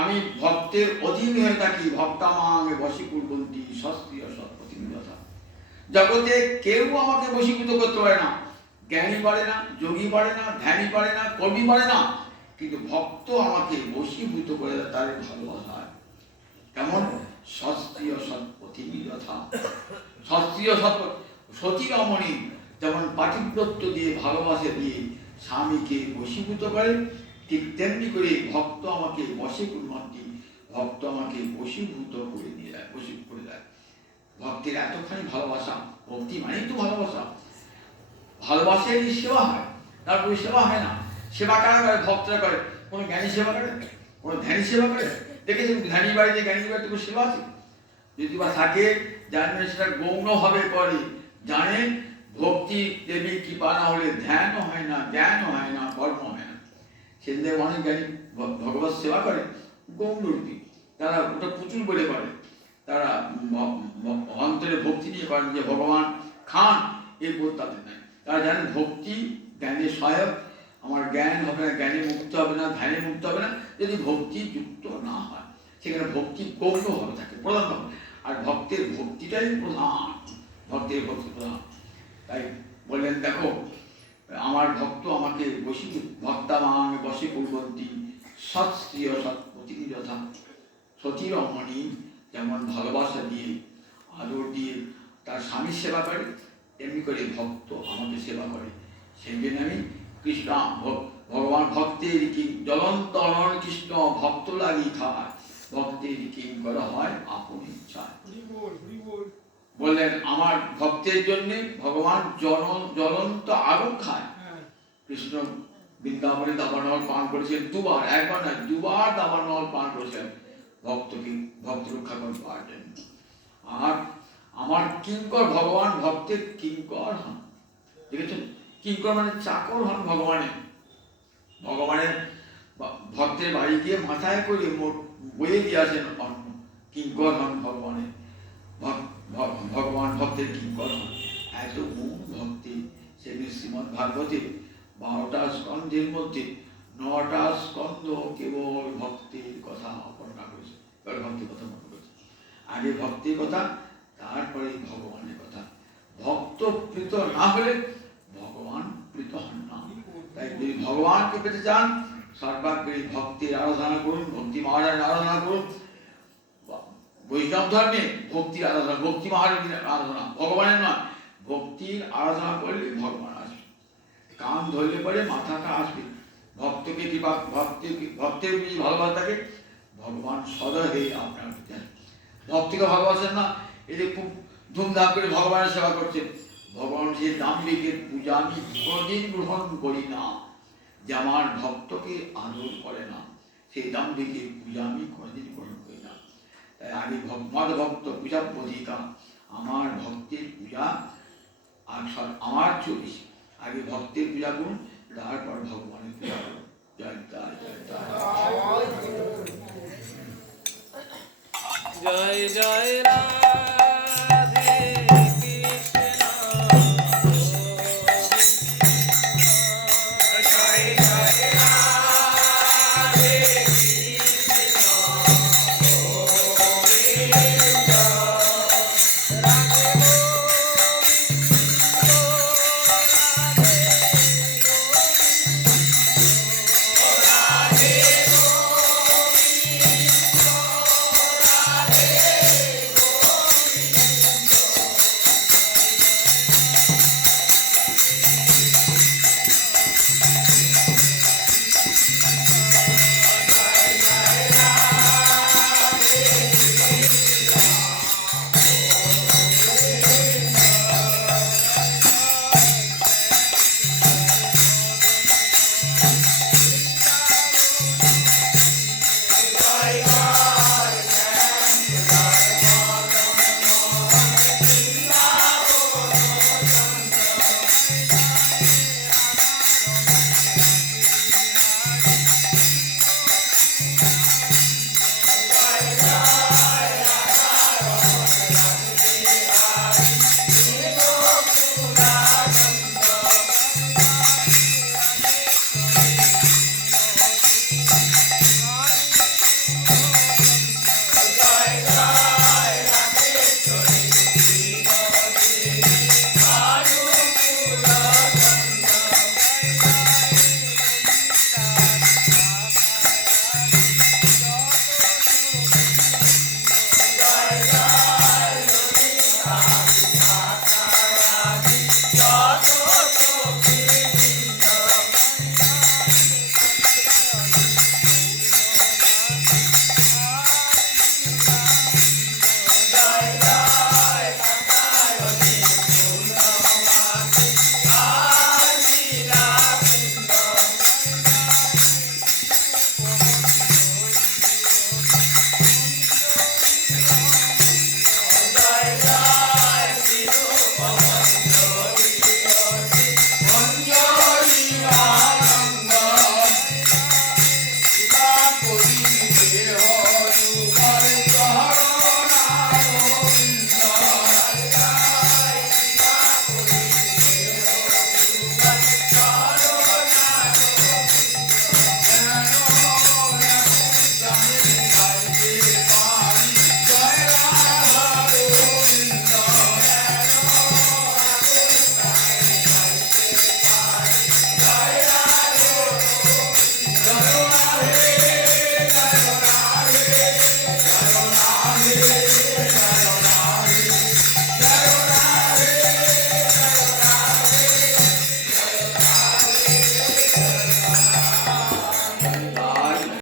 আমি ভক্তের অধীন হয়ে থাকি, ভক্তামাঙ্গে বশীকুর্বন্তি সস্ত্রীয় সৎপ্রতিনিধতা। জগতে কেউ আমাকে বশীভূত করতে পারে না, জ্ঞানী পারে না, যোগী পারে না, ধ্যানী পারে না, কর্মী পারে না, কিন্তু ভক্ত আমাকে বশীভূত করে তার ভালোবাসায়। কেমন? সস্ত্রীয় সৎপ্রতিনিধতা। সস্ত্রীয় সতী রমণী যেমন পাটিব্রত দিয়ে ভালোবাসা দিয়ে স্বামীকে বশীভূত করে, ঠিক তেমনি করে ভক্ত আমাকে বশে কুর্বন্তি, ভক্ত আমাকে বশীভূত করে নিয়ে যায়, বশী করে দেয়। ভক্তের এতখানি ভালোবাসা, ভক্তি মানেই তো ভালোবাসা। ভালোবাসারই সেবা হয়, তারপরে সেবা হয় না। সেবা কারা করে? ভক্তরা করে। কোনো জ্ঞানী সেবা করে? কোনো ধ্যানী সেবা করে? দেখেছেন ধ্যানী বাড়িতে জ্ঞানী বাড়িতে কোনো সেবা আছে? যদি বা থাকে, জানবেন সেটা গৌণভাবে করে। জানেন ভক্তি দেবী কৃপা না হলে ধ্যানও হয় না, জ্ঞানও হয় না, কর্ম হয় না। সেদিন অনেক জ্ঞানী ভগবত সেবা করে গৌণরূপী, তারা ওটা পুতুল বলে করে, তারা অন্তরে ভক্তি নিয়ে করেন যে ভগবান খান, এই বোধ তাদের নেই। তারা জানেন ভক্তি জ্ঞানের সহায়ক, আমার জ্ঞান হবে না, জ্ঞানে মুক্ত হবে না, ধ্যানে মুক্ত হবে না যদি ভক্তি যুক্ত না হয়। সেখানে ভক্তি গৌণভাবে থাকে, প্রধান। আর ভক্তের ভক্তিটাই প্রধান, ভক্তের ভক্তি প্রধান। তাই বললেন, দেখো আমার ভক্ত আমাকে বসি ভক্তামান বসে পূর্বন্তী সৎ স্ত্রী সৎপতি যথা। সতী রমণী যেমন ভালোবাসা দিয়ে আদর দিয়ে তার স্বামীর সেবা করে, তেমনি করে ভক্ত আমাকে সেবা করে। সেই জন্য আমি কৃষ্ণ ভগবান ভক্তের কি জ্বলন্ত অনল কৃষ্ণ ভক্ত লাগি খায়, ভক্তের কি করা হয় আপন ইচ্ছায়। বললেন আমার ভক্তের জন্য ভগবান জ্বলন্ত আগুন খায়। কৃষ্ণ বৃন্দাবনে দাবানল পান করেছেন দুবার, একবার না দুবার দাবানল পান করেছেন ভক্তকে ভক্ত রক্ষা করে পাওয়ার জন্য। আর আমার কিঙ্কর ভগবান ভক্তের কিঙ্কর হন, দেখেছেন? কিঙ্কর মানে চাকর হন ভগবানের। ভগবানের ভক্তের বাড়ি গিয়ে মাথায় করে বয়ে দিয়ে আসেন অন্ন, কিঙ্কর হন ভগবানের। ভগবান ভক্তের কিঙ্কর হন। এত গুণ ভক্তি, সেদিন শ্রীমৎ ভাগবতে 12টা স্কন্ধের মধ্যে 9টা স্কন্ধ কেবল ভক্তির কথা বর্ণনা করেছে, ভক্তির কথা মনে করেছে। আগে ভক্তির কথা, তারপরে ভগবানের কথা। ভক্ত প্রীত না হলে ভগবান প্রীত হন না। তাই যদি ভগবানকে পেতে চান, সর্বাগ্রে ভক্তির আরাধনা করুন, ভক্তি মহারাজের আরাধনা করুন। বৈষ্ণব ধর্মে ভক্তির আরাধনা, ভক্তি মহারাজের আরাধনা, ভগবানের নয়। ভক্তির আরাধনা করলে ভগবান আসবে, কান ধরলে পরে মাথাটা আসবে। ভক্তকে কৃপা, ভক্তের যদি ভালোবাসা থাকে, ভগবান সদা হয়ে আপনার দেন। ভক্তিকে ভালোবাসেন না, এই যে খুব ধুমধাম করে ভগবানের সেবা করছেন, ভগবান সে দাম্ভিকের পূজা আমি কোনদিন গ্রহণ করি না। যে আমার ভক্তকে আদর করে না, সেই দাম্ভিকের পূজা আমি কোনদিন গ্রহণ করি না। তাই আগে মদ ভক্ত পূজা অধিকা, আমার ভক্তের পূজা আর আমার চল্লিশ। আগে ভক্তের পূজা করুন, তারপর ভগবানের পূজা করুন। জয় জয় জয় জয় জয়।